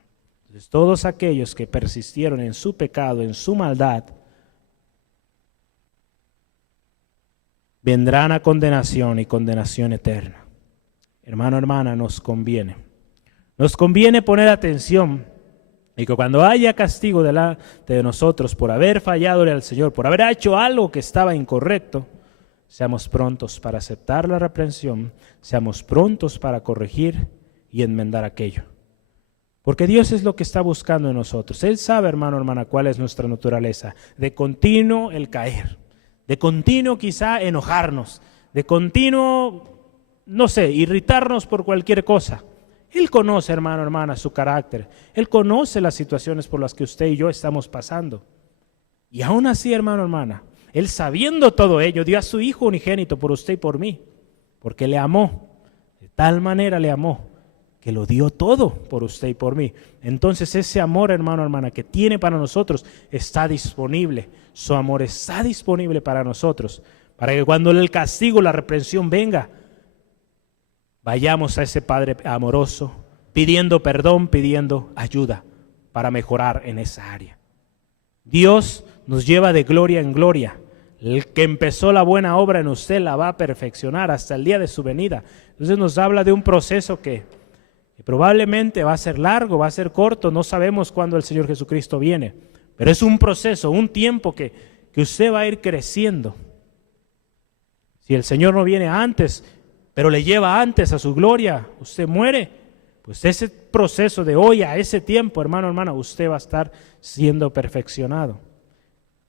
Entonces, todos aquellos que persistieron en su pecado, en su maldad, vendrán a condenación y condenación eterna. Hermano, hermana, nos conviene poner atención y que cuando haya castigo delante de nosotros por haber fallado al Señor, por haber hecho algo que estaba incorrecto, seamos prontos para aceptar la reprensión, seamos prontos para corregir y enmendar aquello. Porque Dios es lo que está buscando en nosotros. Él sabe, hermano, hermana, cuál es nuestra naturaleza. De continuo el caer, de continuo quizá enojarnos, de continuo, no sé, irritarnos por cualquier cosa. Él conoce, hermano, hermana, su carácter. Él conoce las situaciones por las que usted y yo estamos pasando. Y aún así, hermano, hermana, Él, sabiendo todo ello, dio a su Hijo unigénito por usted y por mí, porque le amó. De tal manera le amó, que lo dio todo por usted y por mí. Entonces ese amor, hermano, hermana, que tiene para nosotros está disponible. Su amor está disponible para nosotros, para que cuando el castigo, la reprensión venga, vayamos a ese Padre amoroso, pidiendo perdón, pidiendo ayuda para mejorar en esa área. Dios nos lleva de gloria en gloria. El que empezó la buena obra en usted la va a perfeccionar hasta el día de su venida. Entonces nos habla de un proceso que probablemente va a ser largo, va a ser corto, no sabemos cuándo el Señor Jesucristo viene, pero es un proceso, un tiempo que usted va a ir creciendo. Si el Señor no viene antes, pero le lleva antes a su gloria, usted muere, pues ese proceso de hoy a ese tiempo, hermano, hermana, usted va a estar siendo perfeccionado.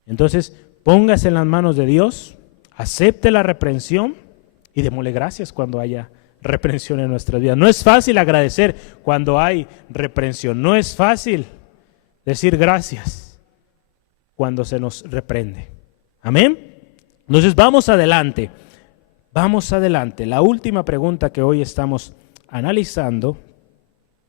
Entonces, póngase en las manos de Dios, acepte la reprensión y démosle gracias cuando haya reprensión en nuestras vidas. No es fácil agradecer cuando hay reprensión, no es fácil decir gracias cuando se nos reprende. Amén. Entonces vamos adelante. La última pregunta que hoy estamos analizando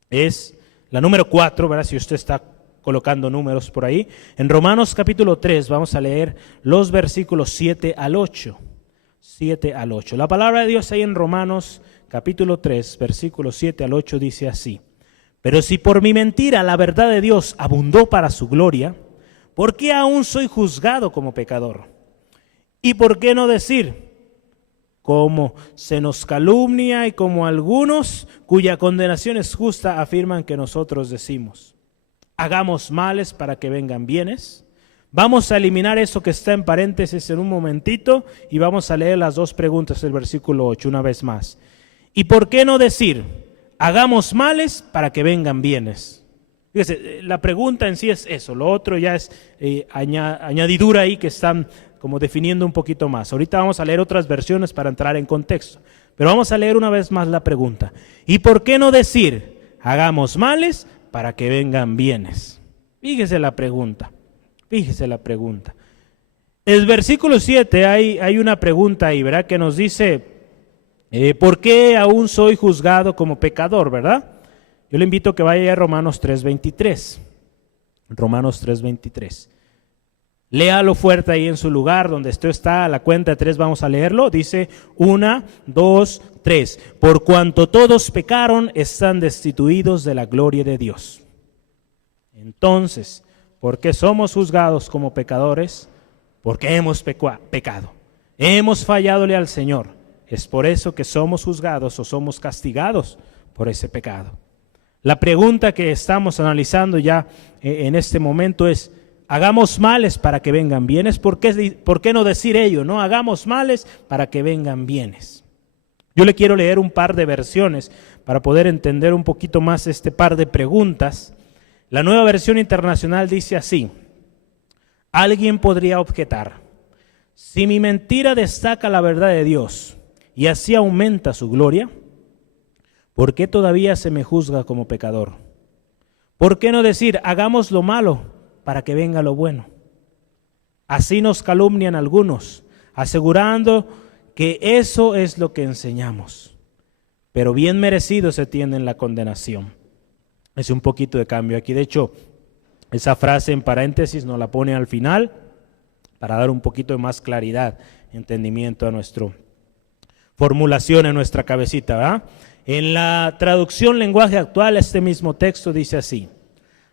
es la número 4, ¿verdad? Si usted está colocando números por ahí. En Romanos capítulo 3 vamos a leer los versículos 7 al 8. 7 al 8. La palabra de Dios ahí en Romanos capítulo 3, versículos 7 al 8 dice así: pero si por mi mentira la verdad de Dios abundó para su gloria, ¿por qué aún soy juzgado como pecador? ¿Y por qué no decir, como se nos calumnia y como algunos cuya condenación es justa afirman que nosotros decimos, hagamos males para que vengan bienes? Vamos a eliminar eso que está en paréntesis en un momentito y vamos a leer las dos preguntas del versículo 8 una vez más. ¿Y por qué no decir, hagamos males para que vengan bienes? Fíjese, la pregunta en sí es eso, lo otro ya es añadidura ahí que están como definiendo un poquito más. Ahorita vamos a leer otras versiones para entrar en contexto, pero vamos a leer una vez más la pregunta. ¿Y por qué no decir, hagamos males para que vengan bienes? Fíjese la pregunta. El versículo 7 hay una pregunta ahí, ¿verdad? Que nos dice, ¿por qué aún soy juzgado como pecador, verdad? Yo le invito a que vaya a Romanos 3:23. Romanos 3:23. Léalo fuerte ahí en su lugar, donde esto está, a la cuenta de 3 vamos a leerlo. Dice 1, 2, 3. Por cuanto todos pecaron, están destituidos de la gloria de Dios. Entonces, ¿por qué somos juzgados como pecadores? Porque hemos pecado. Hemos falladole al Señor. Es por eso que somos juzgados o somos castigados por ese pecado. La pregunta que estamos analizando ya en este momento es, hagamos males para que vengan bienes. ¿Por qué no decir ello? No, hagamos males para que vengan bienes. Yo le quiero leer un par de versiones para poder entender un poquito más este par de preguntas. La Nueva Versión Internacional dice así: alguien podría objetar, si mi mentira destaca la verdad de Dios y así aumenta su gloria, ¿por qué todavía se me juzga como pecador? ¿Por qué no decir, hagamos lo malo para que venga lo bueno? Así nos calumnian algunos, asegurando que eso es lo que enseñamos, pero bien merecido se tiene en la condenación. Es un poquito de cambio aquí. De hecho, esa frase en paréntesis nos la pone al final para dar un poquito de más claridad, entendimiento a nuestra formulación en nuestra cabecita, ¿verdad? En la traducción lenguaje actual, este mismo texto dice así: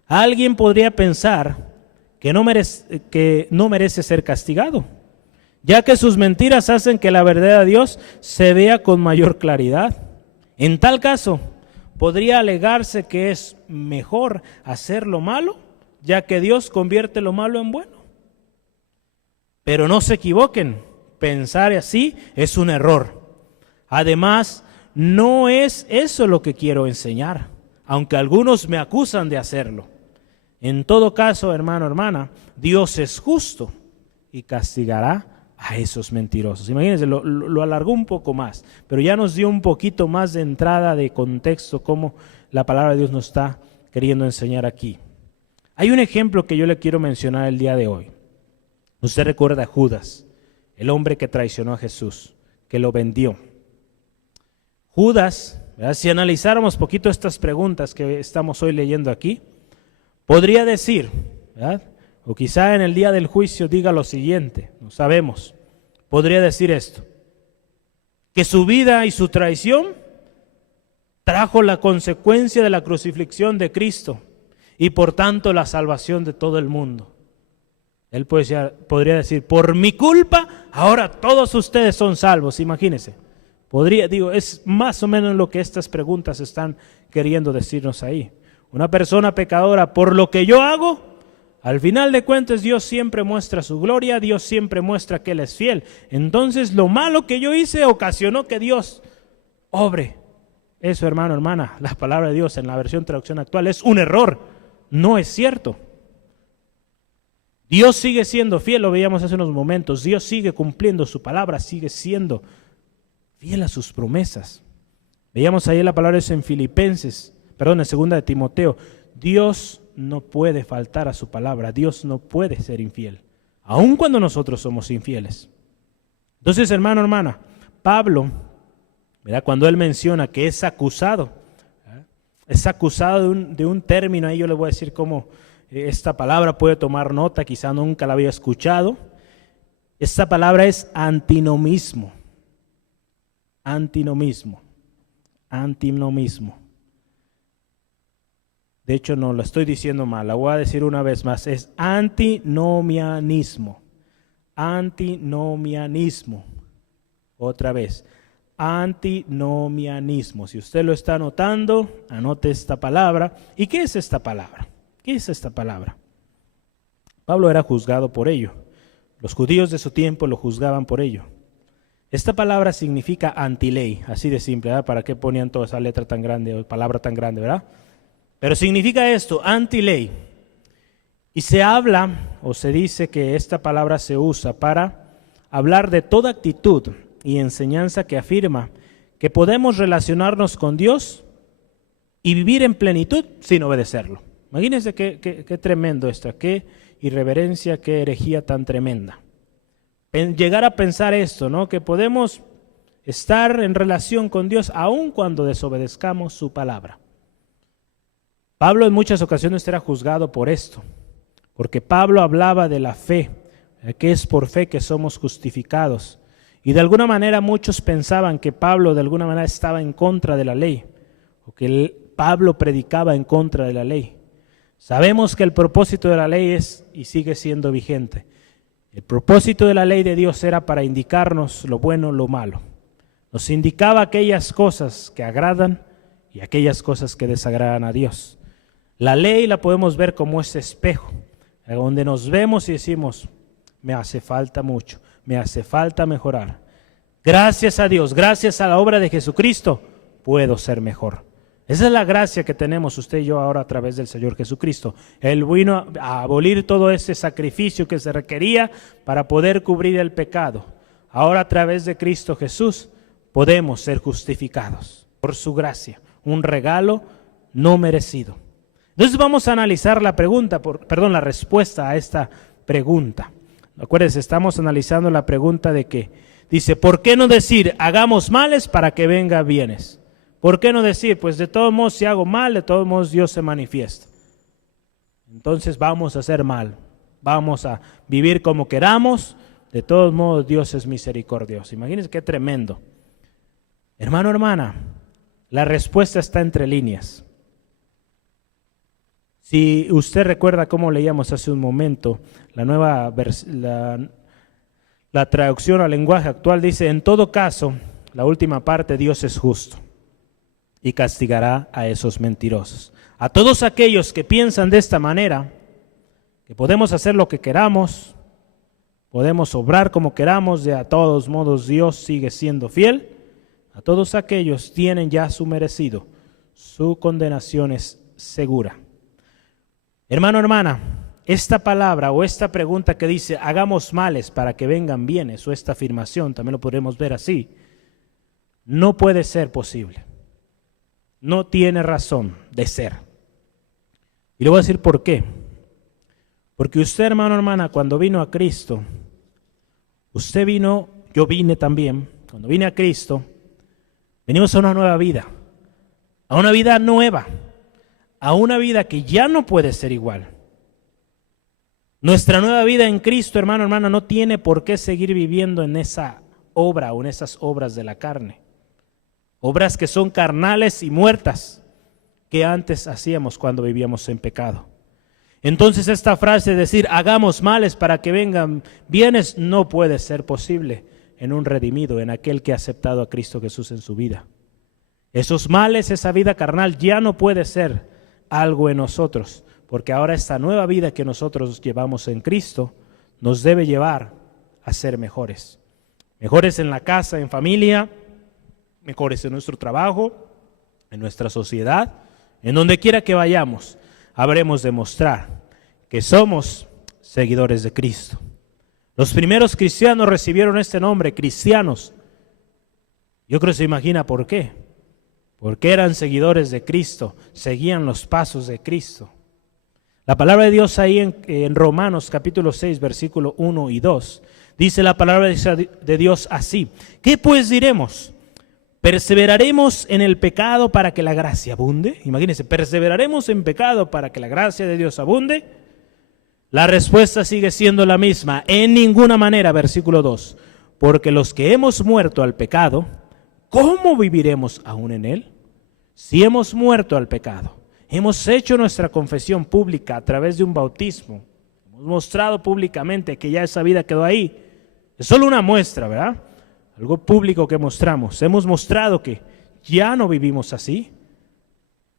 alguien podría pensar que no merece ser castigado, ya que sus mentiras hacen que la verdad de Dios se vea con mayor claridad. En tal caso, podría alegarse que es mejor hacer lo malo, ya que Dios convierte lo malo en bueno. Pero no se equivoquen, pensar así es un error. Además, no es eso lo que quiero enseñar, aunque algunos me acusan de hacerlo. En todo caso, hermano, hermana, Dios es justo y castigará a esos mentirosos. Imagínense, lo alargó un poco más, pero ya nos dio un poquito más de entrada, de contexto, cómo la palabra de Dios nos está queriendo enseñar aquí. Hay un ejemplo que yo le quiero mencionar el día de hoy. Usted recuerda a Judas, el hombre que traicionó a Jesús, que lo vendió. Judas ¿verdad? Si analizáramos poquito estas preguntas que estamos hoy leyendo aquí, podría decir, ¿verdad? O quizá en el día del juicio diga lo siguiente, no sabemos, podría decir esto, que su vida y su traición trajo la consecuencia de la crucifixión de Cristo y por tanto la salvación de todo el mundo. Él podría decir, por mi culpa, ahora todos ustedes son salvos, imagínense. Es más o menos lo que estas preguntas están queriendo decirnos ahí. Una persona pecadora, por lo que yo hago, al final de cuentas Dios siempre muestra su gloria, Dios siempre muestra que Él es fiel. Entonces lo malo que yo hice ocasionó que Dios obre. Eso, hermano, hermana, la palabra de Dios en la versión traducción actual es un error, no es cierto. Dios sigue siendo fiel, lo veíamos hace unos momentos, Dios sigue cumpliendo su palabra, sigue siendo fiel a sus promesas. Veíamos ahí la palabra en Filipenses, en 2 de Timoteo, Dios no puede faltar a su palabra, Dios no puede ser infiel, aun cuando nosotros somos infieles. Entonces, hermano, hermana, Pablo, ¿verdad? Cuando él menciona que es acusado de un término, ahí yo le voy a decir cómo esta palabra puede tomar nota, quizá nunca la había escuchado. Esta palabra es antinomismo. Antinomismo. De hecho, no lo estoy diciendo mal, la voy a decir una vez más, es antinomianismo. Antinomianismo. Otra vez, antinomianismo. Si usted lo está anotando, anote esta palabra. ¿Y qué es esta palabra? ¿Qué es esta palabra? Pablo era juzgado por ello. Los judíos de su tiempo lo juzgaban por ello. Esta palabra significa antiley, así de simple, ¿verdad? ¿Para qué ponían toda esa letra tan grande o palabra tan grande, verdad? Pero significa esto, antiley. Y se habla o se dice que esta palabra se usa para hablar de toda actitud y enseñanza que afirma que podemos relacionarnos con Dios y vivir en plenitud sin obedecerlo. Imagínense qué tremendo esto, qué irreverencia, qué herejía tan tremenda. Llegar a pensar esto, ¿no? Que podemos estar en relación con Dios aun cuando desobedezcamos su palabra. Pablo en muchas ocasiones era juzgado por esto, porque Pablo hablaba de la fe, que es por fe que somos justificados. Y de alguna manera muchos pensaban que Pablo de alguna manera estaba en contra de la ley, o que Pablo predicaba en contra de la ley. Sabemos que el propósito de la ley es y sigue siendo vigente. El propósito de la ley de Dios era para indicarnos lo bueno, lo malo. Nos indicaba aquellas cosas que agradan y aquellas cosas que desagradan a Dios. La ley la podemos ver como ese espejo, donde nos vemos y decimos, me hace falta mucho, me hace falta mejorar. Gracias a Dios, gracias a la obra de Jesucristo, puedo ser mejor. Esa es la gracia que tenemos usted y yo ahora a través del Señor Jesucristo. Él vino a abolir todo ese sacrificio que se requería para poder cubrir el pecado. Ahora a través de Cristo Jesús podemos ser justificados por su gracia, un regalo no merecido. Entonces vamos a analizar la respuesta a esta pregunta. Acuérdense, estamos analizando la pregunta de que dice, ¿por qué no decir hagamos males para que venga bienes? ¿Por qué no decir, pues de todos modos si hago mal, de todos modos Dios se manifiesta? Entonces vamos a hacer mal, vamos a vivir como queramos, de todos modos Dios es misericordioso. Imagínense qué tremendo. Hermano, hermana, la respuesta está entre líneas. Si usted recuerda cómo leíamos hace un momento, la traducción al lenguaje actual dice, en todo caso, la última parte, Dios es justo y castigará a esos mentirosos. A todos aquellos que piensan de esta manera, que podemos hacer lo que queramos, podemos obrar como queramos, de a todos modos Dios sigue siendo fiel, a todos aquellos tienen ya su merecido, su condenación es segura. Hermano, hermana, esta palabra o esta pregunta que dice hagamos males para que vengan bienes, o esta afirmación, también lo podremos ver así, no puede ser posible. No tiene razón de ser. Y le voy a decir por qué. Porque usted, hermano, hermana, cuando vino a Cristo, usted vino, yo vine también, cuando vine a Cristo, venimos a una nueva vida. a una vida nueva, a una vida que ya no puede ser igual. Nuestra nueva vida en Cristo, hermano, hermana, no tiene por qué seguir viviendo en esa obra o en esas obras de la carne. Obras que son carnales y muertas, que antes hacíamos cuando vivíamos en pecado. Entonces esta frase de decir, hagamos males para que vengan bienes, no puede ser posible en un redimido, en aquel que ha aceptado a Cristo Jesús en su vida. Esos males, esa vida carnal ya no puede ser algo en nosotros, porque ahora esta nueva vida que nosotros llevamos en Cristo nos debe llevar a ser mejores. Mejores en la casa, en familia, mejores en nuestro trabajo, en nuestra sociedad, en donde quiera que vayamos, habremos de mostrar que somos seguidores de Cristo. Los primeros cristianos recibieron este nombre, cristianos. Yo creo que se imagina por qué. Porque eran seguidores de Cristo, seguían los pasos de Cristo. La palabra de Dios ahí en Romanos capítulo 6, versículo 1 y 2, dice la palabra de Dios así: ¿qué pues diremos? ¿Perseveraremos en el pecado para que la gracia abunde? Imagínense, ¿perseveraremos en pecado para que la gracia de Dios abunde? La respuesta sigue siendo la misma, en ninguna manera, versículo 2, porque los que hemos muerto al pecado, ¿cómo viviremos aún en él? Si hemos muerto al pecado, hemos hecho nuestra confesión pública a través de un bautismo, hemos mostrado públicamente que ya esa vida quedó ahí, es solo una muestra, ¿verdad? Algo público que mostramos, hemos mostrado que ya no vivimos así.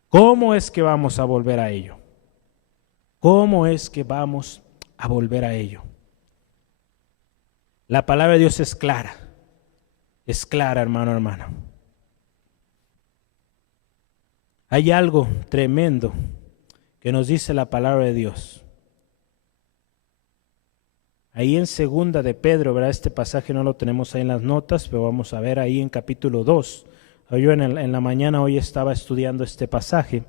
¿Cómo es que vamos a volver a ello? ¿Cómo es que vamos a volver a ello? La palabra de Dios es clara, hermano, hermana. Hay algo tremendo que nos dice la palabra de Dios. Ahí en segunda de Pedro, ¿verdad? Este pasaje no lo tenemos ahí en las notas, pero vamos a ver ahí en capítulo 2. Yo en la mañana hoy estaba estudiando este pasaje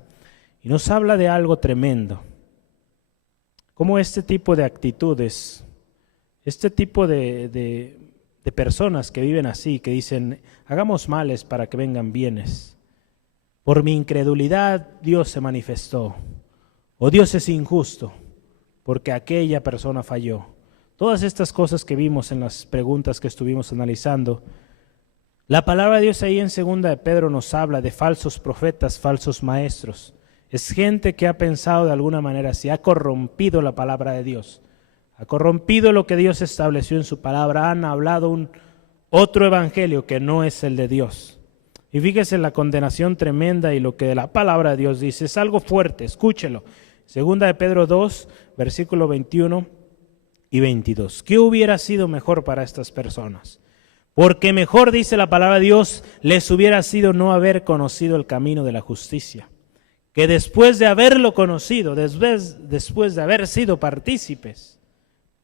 y nos habla de algo tremendo. Cómo este tipo de actitudes, este tipo de personas que viven así, que dicen, hagamos males para que vengan bienes. Por mi incredulidad Dios se manifestó, o Dios es injusto, porque aquella persona falló. Todas estas cosas que vimos en las preguntas que estuvimos analizando, la palabra de Dios ahí en segunda de Pedro nos habla de falsos profetas, falsos maestros. Es gente que ha pensado de alguna manera, si ha corrompido la palabra de Dios, ha corrompido lo que Dios estableció en su palabra, han hablado un otro evangelio que no es el de Dios. Y fíjese la condenación tremenda y lo que la palabra de Dios dice, es algo fuerte, escúchelo. Segunda de Pedro 2, versículo 21 y 22. ¿Qué hubiera sido mejor para estas personas? Porque mejor, dice la palabra de Dios, les hubiera sido no haber conocido el camino de la justicia, que después de haberlo conocido, después de haber sido partícipes,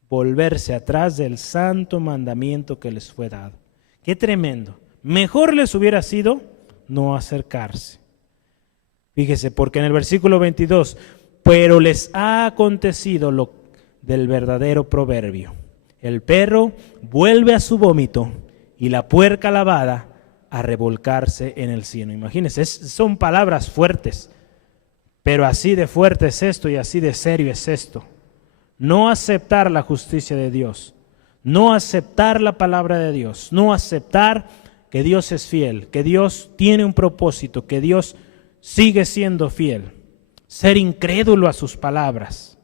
volverse atrás del santo mandamiento que les fue dado. ¡Qué tremendo! Mejor les hubiera sido no acercarse. Fíjese, porque en el versículo 22, pero les ha acontecido lo del verdadero proverbio. El perro vuelve a su vómito y la puerca lavada a revolcarse en el cieno. Imagínense, son palabras fuertes, pero así de fuerte es esto y así de serio es esto. No aceptar la justicia de Dios, no aceptar la palabra de Dios, no aceptar que Dios es fiel, que Dios tiene un propósito, que Dios sigue siendo fiel. Ser incrédulo a sus palabras.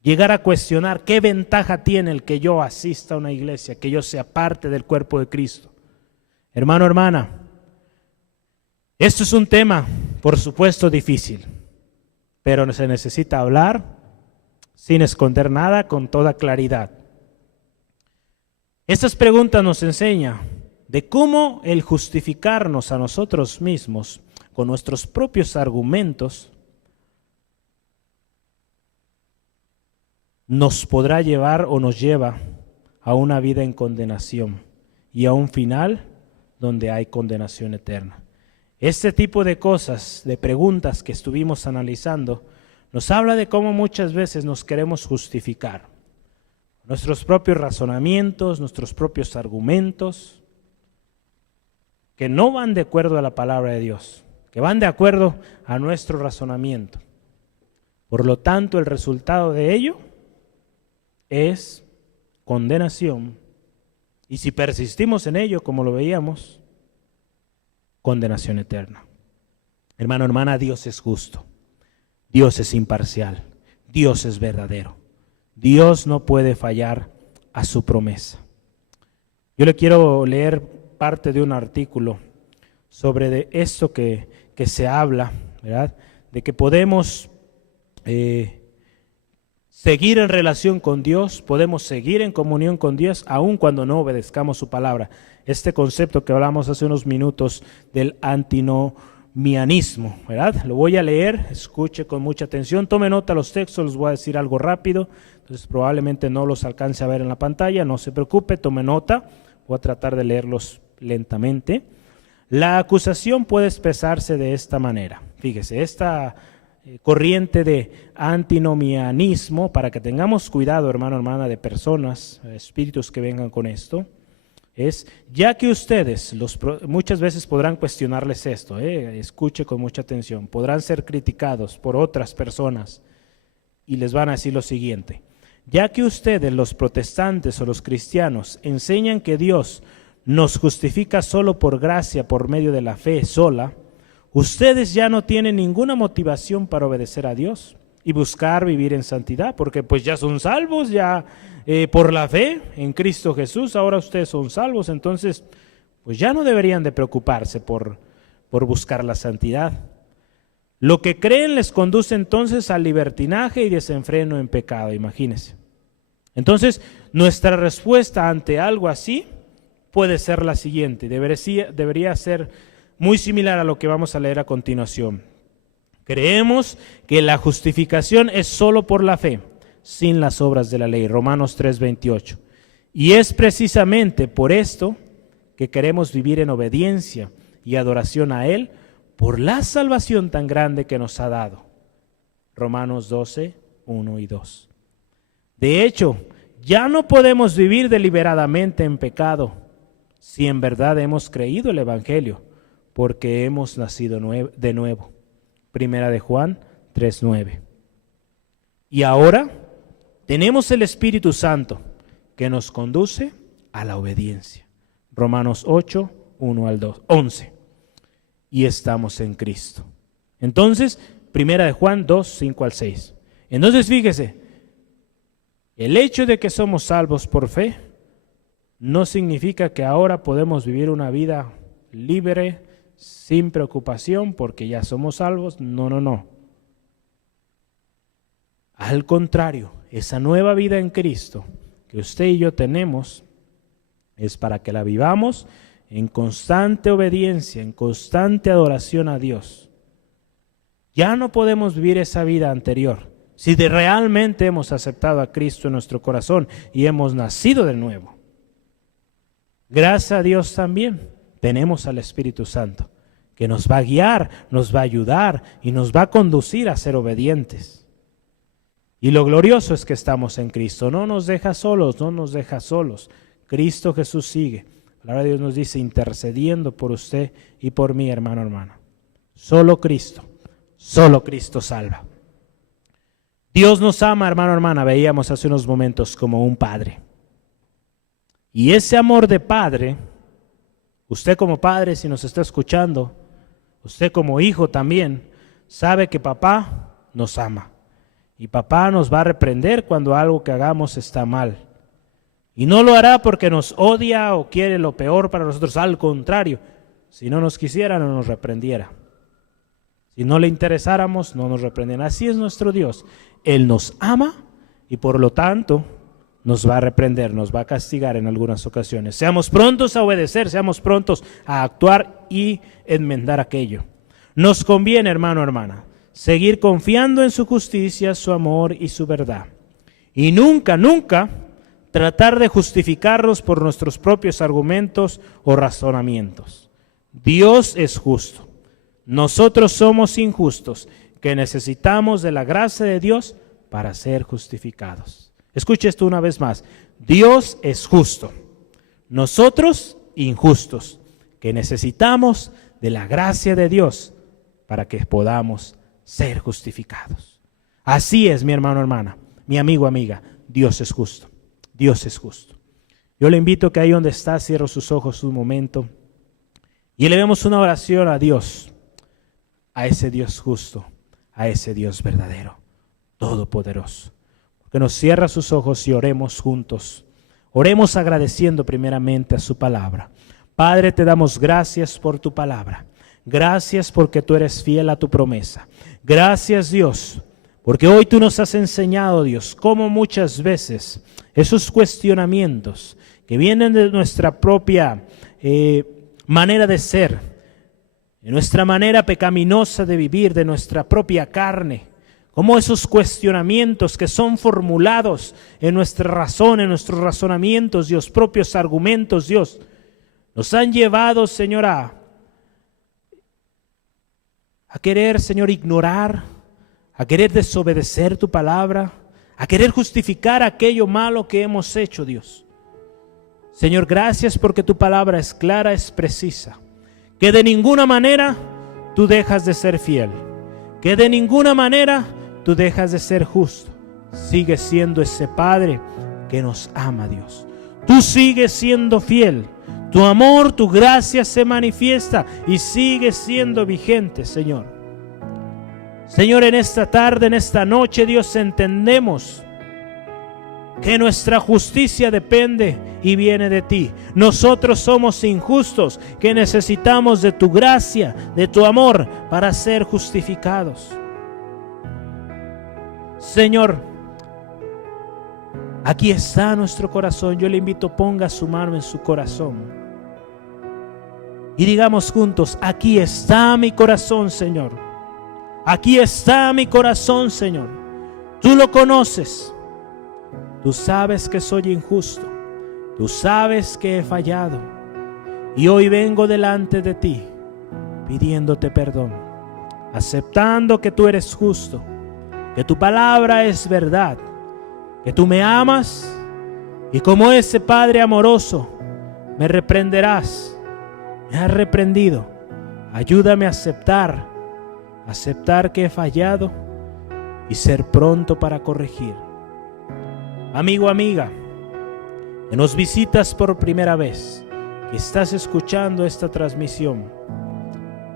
Llegar a cuestionar qué ventaja tiene el que yo asista a una iglesia, que yo sea parte del cuerpo de Cristo. Hermano, hermana, esto es un tema, por supuesto, difícil, pero se necesita hablar sin esconder nada, con toda claridad. Estas preguntas nos enseñan de cómo el justificarnos a nosotros mismos con nuestros propios argumentos nos podrá llevar o nos lleva a una vida en condenación y a un final donde hay condenación eterna. Este tipo de cosas, de preguntas que estuvimos analizando, nos habla de cómo muchas veces nos queremos justificar. Nuestros propios razonamientos, nuestros propios argumentos. que no van de acuerdo a la palabra de Dios, que van de acuerdo a nuestro razonamiento. Por lo tanto, el resultado de ello es condenación. Y si persistimos en ello, como lo veíamos, condenación eterna. Hermano, hermana, Dios es justo. Dios es imparcial. Dios es verdadero. Dios no puede fallar a su promesa. Yo le quiero leer parte de un artículo sobre de esto que se habla, ¿verdad? De que podemos seguir en relación con Dios, podemos seguir en comunión con Dios, aun cuando no obedezcamos su palabra. Este concepto que hablamos hace unos minutos del antinomianismo, ¿verdad? Lo voy a leer, escuche con mucha atención, tome nota de los textos, les voy a decir algo rápido, entonces probablemente no los alcance a ver en la pantalla, no se preocupe, tome nota, voy a tratar de leerlos lentamente. La acusación puede expresarse de esta manera. Fíjese, esta corriente de antinomianismo, para que tengamos cuidado, hermano, hermana, de personas, espíritus que vengan con esto, es, ya que ustedes, muchas veces podrán cuestionarles esto, escuche con mucha atención, podrán ser criticados por otras personas y les van a decir lo siguiente: ya que ustedes, los protestantes o los cristianos, enseñan que Dios nos justifica solo por gracia, por medio de la fe sola, ustedes ya no tienen ninguna motivación para obedecer a Dios y buscar vivir en santidad, porque pues ya son salvos, ya por la fe en Cristo Jesús, ahora ustedes son salvos, entonces pues ya no deberían de preocuparse por buscar la santidad. Lo que creen les conduce entonces al libertinaje y desenfreno en pecado, imagínense. Entonces, nuestra respuesta ante algo así puede ser la siguiente, debería ser muy similar a lo que vamos a leer a continuación. Creemos que la justificación es solo por la fe, sin las obras de la ley, Romanos 3:28. Y es precisamente por esto que queremos vivir en obediencia y adoración a Él por la salvación tan grande que nos ha dado, Romanos 12:1 y 2. De hecho, ya no podemos vivir deliberadamente en pecado si en verdad hemos creído el Evangelio, porque hemos nacido de nuevo. Primera de Juan 3:9. Y ahora tenemos el Espíritu Santo que nos conduce a la obediencia. Romanos 8:1 al 11. Y estamos en Cristo. Entonces, Primera de Juan 2:5 al 6. Entonces, fíjese, el hecho de que somos salvos por fe no significa que ahora podemos vivir una vida libre, sin preocupación, porque ya somos salvos. No, no, no. Al contrario, esa nueva vida en Cristo que usted y yo tenemos es para que la vivamos en constante obediencia, en constante adoración a Dios. Ya no podemos vivir esa vida anterior si realmente hemos aceptado a Cristo en nuestro corazón y hemos nacido de nuevo. Gracias a Dios también tenemos al Espíritu Santo que nos va a guiar, nos va a ayudar y nos va a conducir a ser obedientes. Y lo glorioso es que estamos en Cristo. No nos deja solos, no nos deja solos. Cristo Jesús sigue. La palabra de Dios nos dice, intercediendo por usted y por mí, hermano, hermana. Solo Cristo salva. Dios nos ama, hermano, hermana, veíamos hace unos momentos, como un padre. Y ese amor de padre, usted como padre, si nos está escuchando, usted como hijo también, sabe que papá nos ama. Y papá nos va a reprender cuando algo que hagamos está mal. Y no lo hará porque nos odia o quiere lo peor para nosotros. Al contrario, si no nos quisiera, no nos reprendiera. Si no le interesáramos, no nos reprendiera. Así es nuestro Dios. Él nos ama y por lo tanto nos va a reprender, nos va a castigar en algunas ocasiones. Seamos prontos a obedecer, seamos prontos a actuar y enmendar aquello. Nos conviene, hermano, hermana, seguir confiando en su justicia, su amor y su verdad. Y nunca, nunca tratar de justificarnos por nuestros propios argumentos o razonamientos. Dios es justo. Nosotros somos injustos, que necesitamos de la gracia de Dios para ser justificados. Escuche esto una vez más. Dios es justo. Nosotros injustos, que necesitamos de la gracia de Dios para que podamos ser justificados. Así es, mi hermano, hermana, mi amigo, amiga, Dios es justo, Dios es justo. Yo le invito a que ahí donde está, cierre sus ojos un momento y elevemos una oración a Dios, a ese Dios justo, a ese Dios verdadero, todopoderoso. Que nos cierra sus ojos y oremos juntos. Oremos agradeciendo primeramente a su palabra. Padre, te damos gracias por tu palabra. Gracias porque tú eres fiel a tu promesa. Gracias, Dios, porque hoy tú nos has enseñado, Dios, cómo muchas veces esos cuestionamientos que vienen de nuestra propia manera de ser, de nuestra manera pecaminosa de vivir, de nuestra propia carne, como esos cuestionamientos que son formulados en nuestra razón, en nuestros razonamientos, Dios, propios argumentos, Dios, nos han llevado, Señor, a querer, Señor, ignorar, a querer desobedecer tu palabra, a querer justificar aquello malo que hemos hecho, Dios. Señor, gracias porque tu palabra es clara, es precisa, que de ninguna manera tú dejas de ser fiel, que de ninguna manera tú dejas de ser justo. Sigues siendo ese Padre que nos ama, Dios. Tú sigues siendo fiel. Tu amor, tu gracia se manifiesta y sigue siendo vigente, Señor. Señor, en esta tarde, en esta noche, Dios, entendemos que nuestra justicia depende y viene de ti. Nosotros somos injustos, que necesitamos de tu gracia, de tu amor para ser justificados. Señor, aquí está nuestro corazón. Yo le invito, ponga su mano en su corazón y digamos juntos: aquí está mi corazón, Señor. Aquí está mi corazón, Señor. Tú lo conoces. Tú sabes que soy injusto. Tú sabes que he fallado. Y hoy vengo delante de ti pidiéndote perdón, aceptando que tú eres justo, que tu palabra es verdad, que tú me amas y como ese Padre amoroso me reprenderás. Me has reprendido. Ayúdame a aceptar que he fallado y ser pronto para corregir. Amigo, amiga, que nos visitas por primera vez, que estás escuchando esta transmisión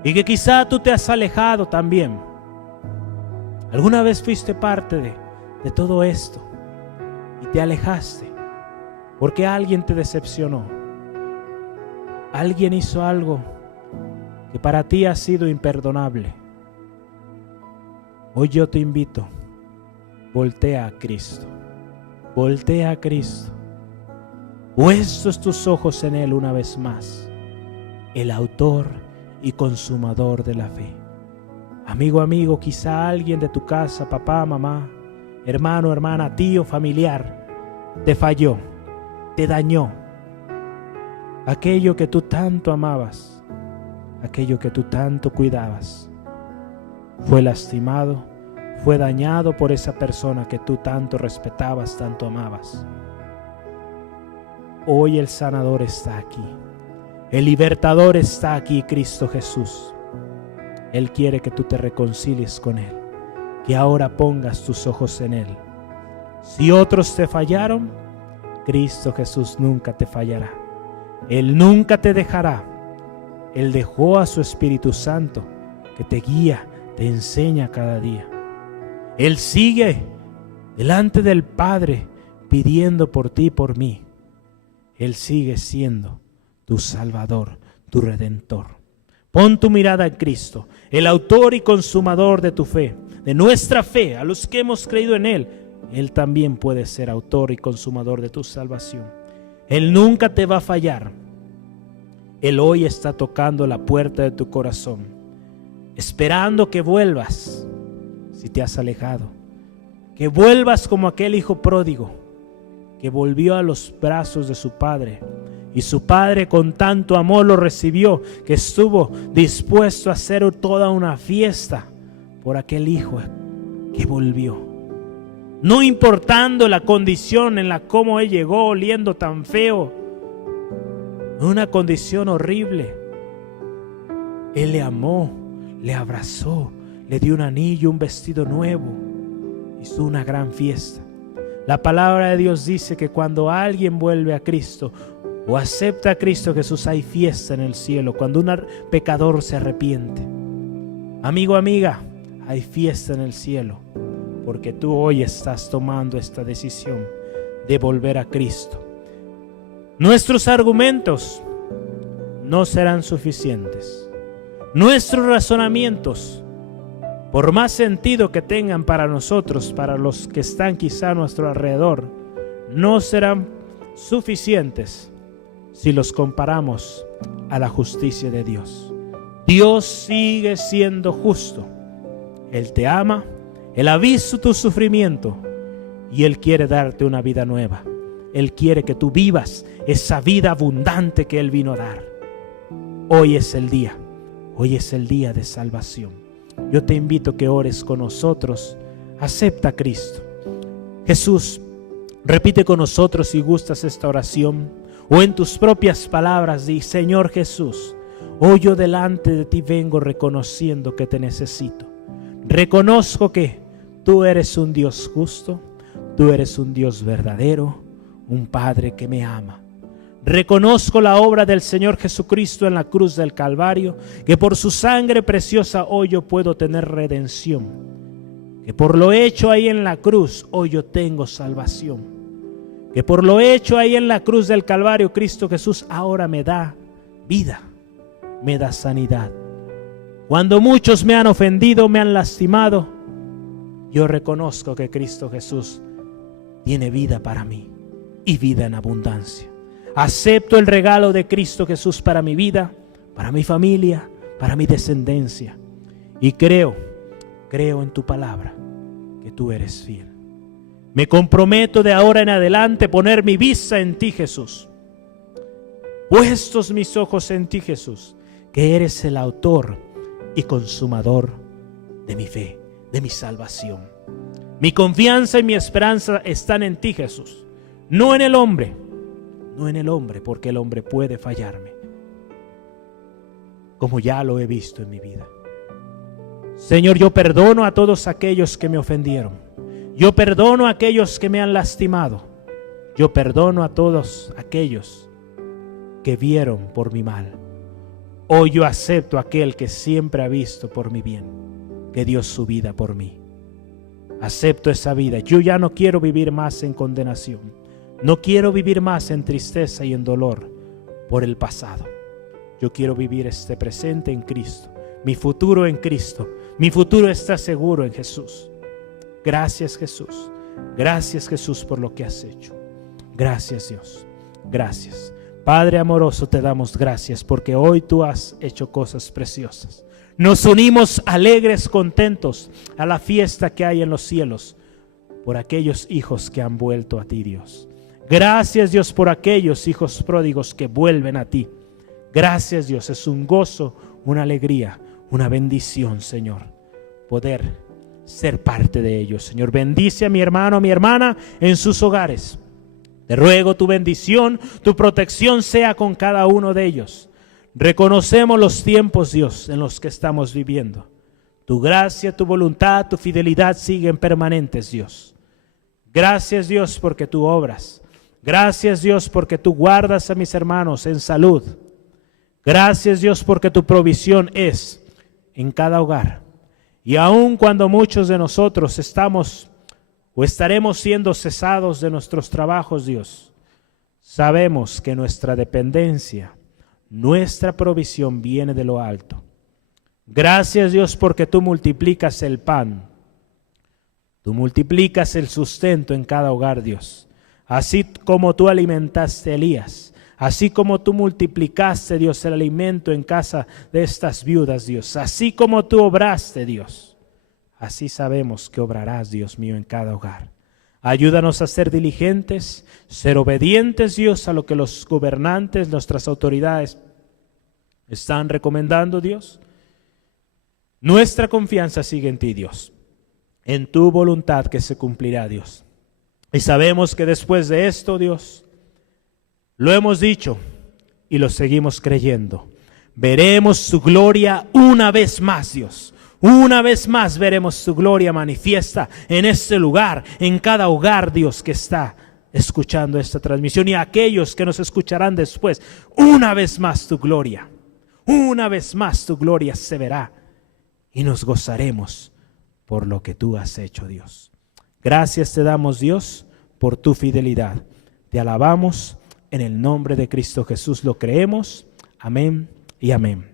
y que quizá tú te has alejado también. Alguna vez fuiste parte de todo esto y te alejaste porque alguien te decepcionó. Alguien hizo algo que para ti ha sido imperdonable. Hoy yo te invito, voltea a Cristo. Voltea a Cristo. Puestos tus ojos en Él una vez más, el autor y consumador de la fe. Amigo, amigo, quizá alguien de tu casa, papá, mamá, hermano, hermana, tío, familiar, te falló, te dañó. Aquello que tú tanto amabas, aquello que tú tanto cuidabas, fue lastimado, fue dañado por esa persona que tú tanto respetabas, tanto amabas. Hoy el sanador está aquí. El libertador está aquí, Cristo Jesús. Él quiere que tú te reconcilies con Él, que ahora pongas tus ojos en Él. Si otros te fallaron, Cristo Jesús nunca te fallará. Él nunca te dejará. Él dejó a su Espíritu Santo que te guía, te enseña cada día. Él sigue delante del Padre pidiendo por ti y por mí. Él sigue siendo tu Salvador, tu Redentor. Pon tu mirada en Cristo, el autor y consumador de tu fe, de nuestra fe, a los que hemos creído en Él. Él también puede ser autor y consumador de tu salvación. Él nunca te va a fallar. Él hoy está tocando la puerta de tu corazón, esperando que vuelvas si te has alejado, que vuelvas como aquel hijo pródigo que volvió a los brazos de su padre y su padre con tanto amor lo recibió que estuvo dispuesto a hacer toda una fiesta por aquel hijo que volvió, no importando la condición en la cómo él llegó oliendo tan feo, una condición horrible, Él le amó, le abrazó, le dio un anillo, un vestido nuevo. Hizo una gran fiesta. La palabra de Dios dice que cuando alguien vuelve a Cristo o acepta a Cristo Jesús, hay fiesta en el cielo. Cuando un pecador se arrepiente. Amigo, amiga, hay fiesta en el cielo. Porque tú hoy estás tomando esta decisión de volver a Cristo. Nuestros argumentos no serán suficientes. Nuestros razonamientos, por más sentido que tengan para nosotros, para los que están quizá a nuestro alrededor, no serán suficientes si los comparamos a la justicia de Dios. Dios sigue siendo justo. Él te ama, Él ha visto tu sufrimiento y Él quiere darte una vida nueva. Él quiere que tú vivas esa vida abundante que Él vino a dar. Hoy es el día. Hoy es el día de salvación. Yo te invito a que ores con nosotros. Acepta a Cristo. Jesús, repite con nosotros si gustas esta oración. O en tus propias palabras di: Señor Jesús, hoy yo delante de ti vengo reconociendo que te necesito. Reconozco que tú eres un Dios justo. Tú eres un Dios verdadero. Un Padre que me ama. Reconozco la obra del Señor Jesucristo en la cruz del Calvario, que por su sangre preciosa hoy yo puedo tener redención, que por lo hecho ahí en la cruz hoy yo tengo salvación, que por lo hecho ahí en la cruz del Calvario Cristo Jesús ahora me da vida, me da sanidad. Cuando muchos me han ofendido, me han lastimado, yo reconozco que Cristo Jesús tiene vida para mí y vida en abundancia. Acepto el regalo de Cristo Jesús para mi vida, para mi familia, para mi descendencia. Y creo en tu palabra, que tú eres fiel. Me comprometo de ahora en adelante poner mi vista en ti, Jesús. Puestos mis ojos en ti, Jesús, que eres el autor y consumador de mi fe, de mi salvación. Mi confianza y mi esperanza están en ti, Jesús, no en el hombre. No en el hombre, porque el hombre puede fallarme, como ya lo he visto en mi vida. Señor, yo perdono a todos aquellos que me ofendieron. Yo perdono a aquellos que me han lastimado. Yo perdono a todos aquellos que vieron por mi mal. Hoy yo acepto a aquel que siempre ha visto por mi bien, que dio su vida por mí. Acepto esa vida. Yo ya no quiero vivir más en condenación. No quiero vivir más en tristeza y en dolor por el pasado. Yo quiero vivir este presente en Cristo, mi futuro en Cristo. Mi futuro está seguro en Jesús. Gracias, Jesús. Gracias, Jesús, por lo que has hecho. Gracias, Dios. Gracias. Padre amoroso, te damos gracias porque hoy tú has hecho cosas preciosas. Nos unimos alegres, contentos a la fiesta que hay en los cielos por aquellos hijos que han vuelto a ti, Dios. Gracias, Dios, por aquellos hijos pródigos que vuelven a ti. Gracias, Dios, es un gozo, una alegría, una bendición, Señor, poder ser parte de ellos. Señor, bendice a mi hermano, a mi hermana en sus hogares. Te ruego tu bendición, tu protección sea con cada uno de ellos. Reconocemos los tiempos, Dios, en los que estamos viviendo. Tu gracia, tu voluntad, tu fidelidad siguen permanentes, Dios. Gracias, Dios, porque tú obras. Gracias, Dios, porque tú guardas a mis hermanos en salud. Gracias, Dios, porque tu provisión es en cada hogar. Y aun cuando muchos de nosotros estamos o estaremos siendo cesados de nuestros trabajos, Dios, sabemos que nuestra dependencia, nuestra provisión viene de lo alto. Gracias, Dios, porque tú multiplicas el pan. Tú multiplicas el sustento en cada hogar, Dios. Así como tú alimentaste a Elías, así como tú multiplicaste, Dios, el alimento en casa de estas viudas, Dios, así como tú obraste, Dios, así sabemos que obrarás, Dios mío, en cada hogar. Ayúdanos a ser diligentes, ser obedientes, Dios, a lo que los gobernantes, nuestras autoridades están recomendando, Dios. Nuestra confianza sigue en ti, Dios, en tu voluntad que se cumplirá, Dios. Y sabemos que después de esto, Dios, lo hemos dicho y lo seguimos creyendo. Veremos tu gloria una vez más, Dios. Una vez más veremos tu gloria manifiesta en este lugar, en cada hogar, Dios, que está escuchando esta transmisión y aquellos que nos escucharán después. Una vez más tu gloria se verá y nos gozaremos por lo que tú has hecho, Dios. Gracias te damos, Dios, por tu fidelidad. Te alabamos en el nombre de Cristo Jesús, lo creemos. Amén y amén.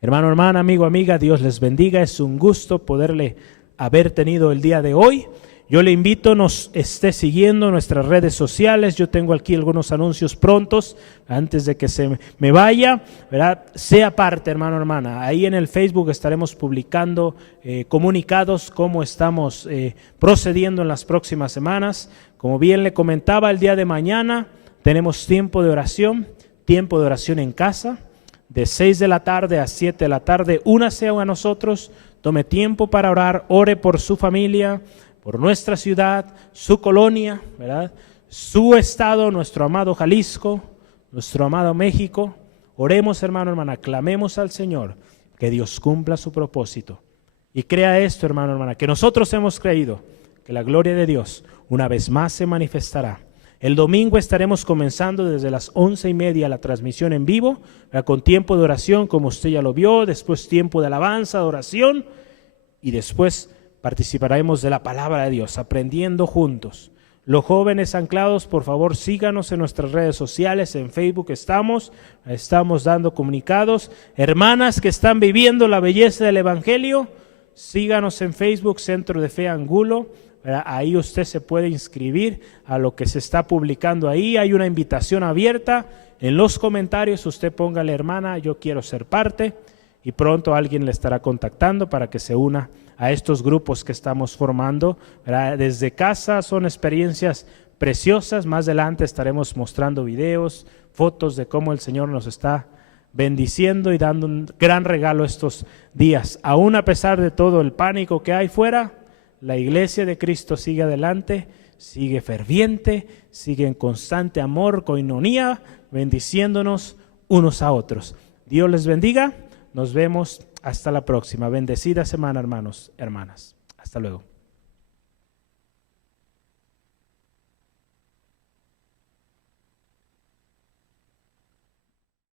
Hermano, hermana, amigo, amiga, Dios les bendiga. Es un gusto poderle haber tenido el día de hoy. Yo le invito, nos esté siguiendo en nuestras redes sociales. Yo tengo aquí algunos anuncios prontos antes de que se me vaya, ¿verdad? Sea parte, hermano, hermana. Ahí en el Facebook estaremos publicando comunicados, cómo estamos procediendo en las próximas semanas. Como bien le comentaba, el día de mañana tenemos tiempo de oración en casa, de 6 de la tarde a 7 de la tarde. Únase a nosotros, tome tiempo para orar, ore por su familia, por nuestra ciudad, su colonia, ¿verdad? Su estado, nuestro amado Jalisco, nuestro amado México. Oremos, hermano, hermana, clamemos al Señor que Dios cumpla su propósito. Y crea esto, hermano, hermana, que nosotros hemos creído que la gloria de Dios una vez más se manifestará. El domingo estaremos comenzando desde las 11:30 la transmisión en vivo, ¿verdad? Con tiempo de oración, como usted ya lo vio, después tiempo de alabanza, de oración, y después participaremos de la palabra de Dios, aprendiendo juntos. Los jóvenes anclados, por favor, síganos en nuestras redes sociales, en Facebook estamos dando comunicados. Hermanas que están viviendo la belleza del Evangelio, síganos en Facebook, Centro de Fe Angulo. Ahí usted se puede inscribir a lo que se está publicando ahí. Hay una invitación abierta. En los comentarios usted póngale, hermana, yo quiero ser parte, y pronto alguien le estará contactando para que se una a estos grupos que estamos formando, ¿verdad? Desde casa. Son experiencias preciosas. Más adelante estaremos mostrando videos, fotos de cómo el Señor nos está bendiciendo y dando un gran regalo estos días. Aún a pesar de todo el pánico que hay fuera, la iglesia de Cristo sigue adelante, sigue ferviente, sigue en constante amor, coinonía, bendiciéndonos unos a otros. Dios les bendiga. Nos vemos hasta la próxima. Bendecida semana, hermanos, hermanas. Hasta luego.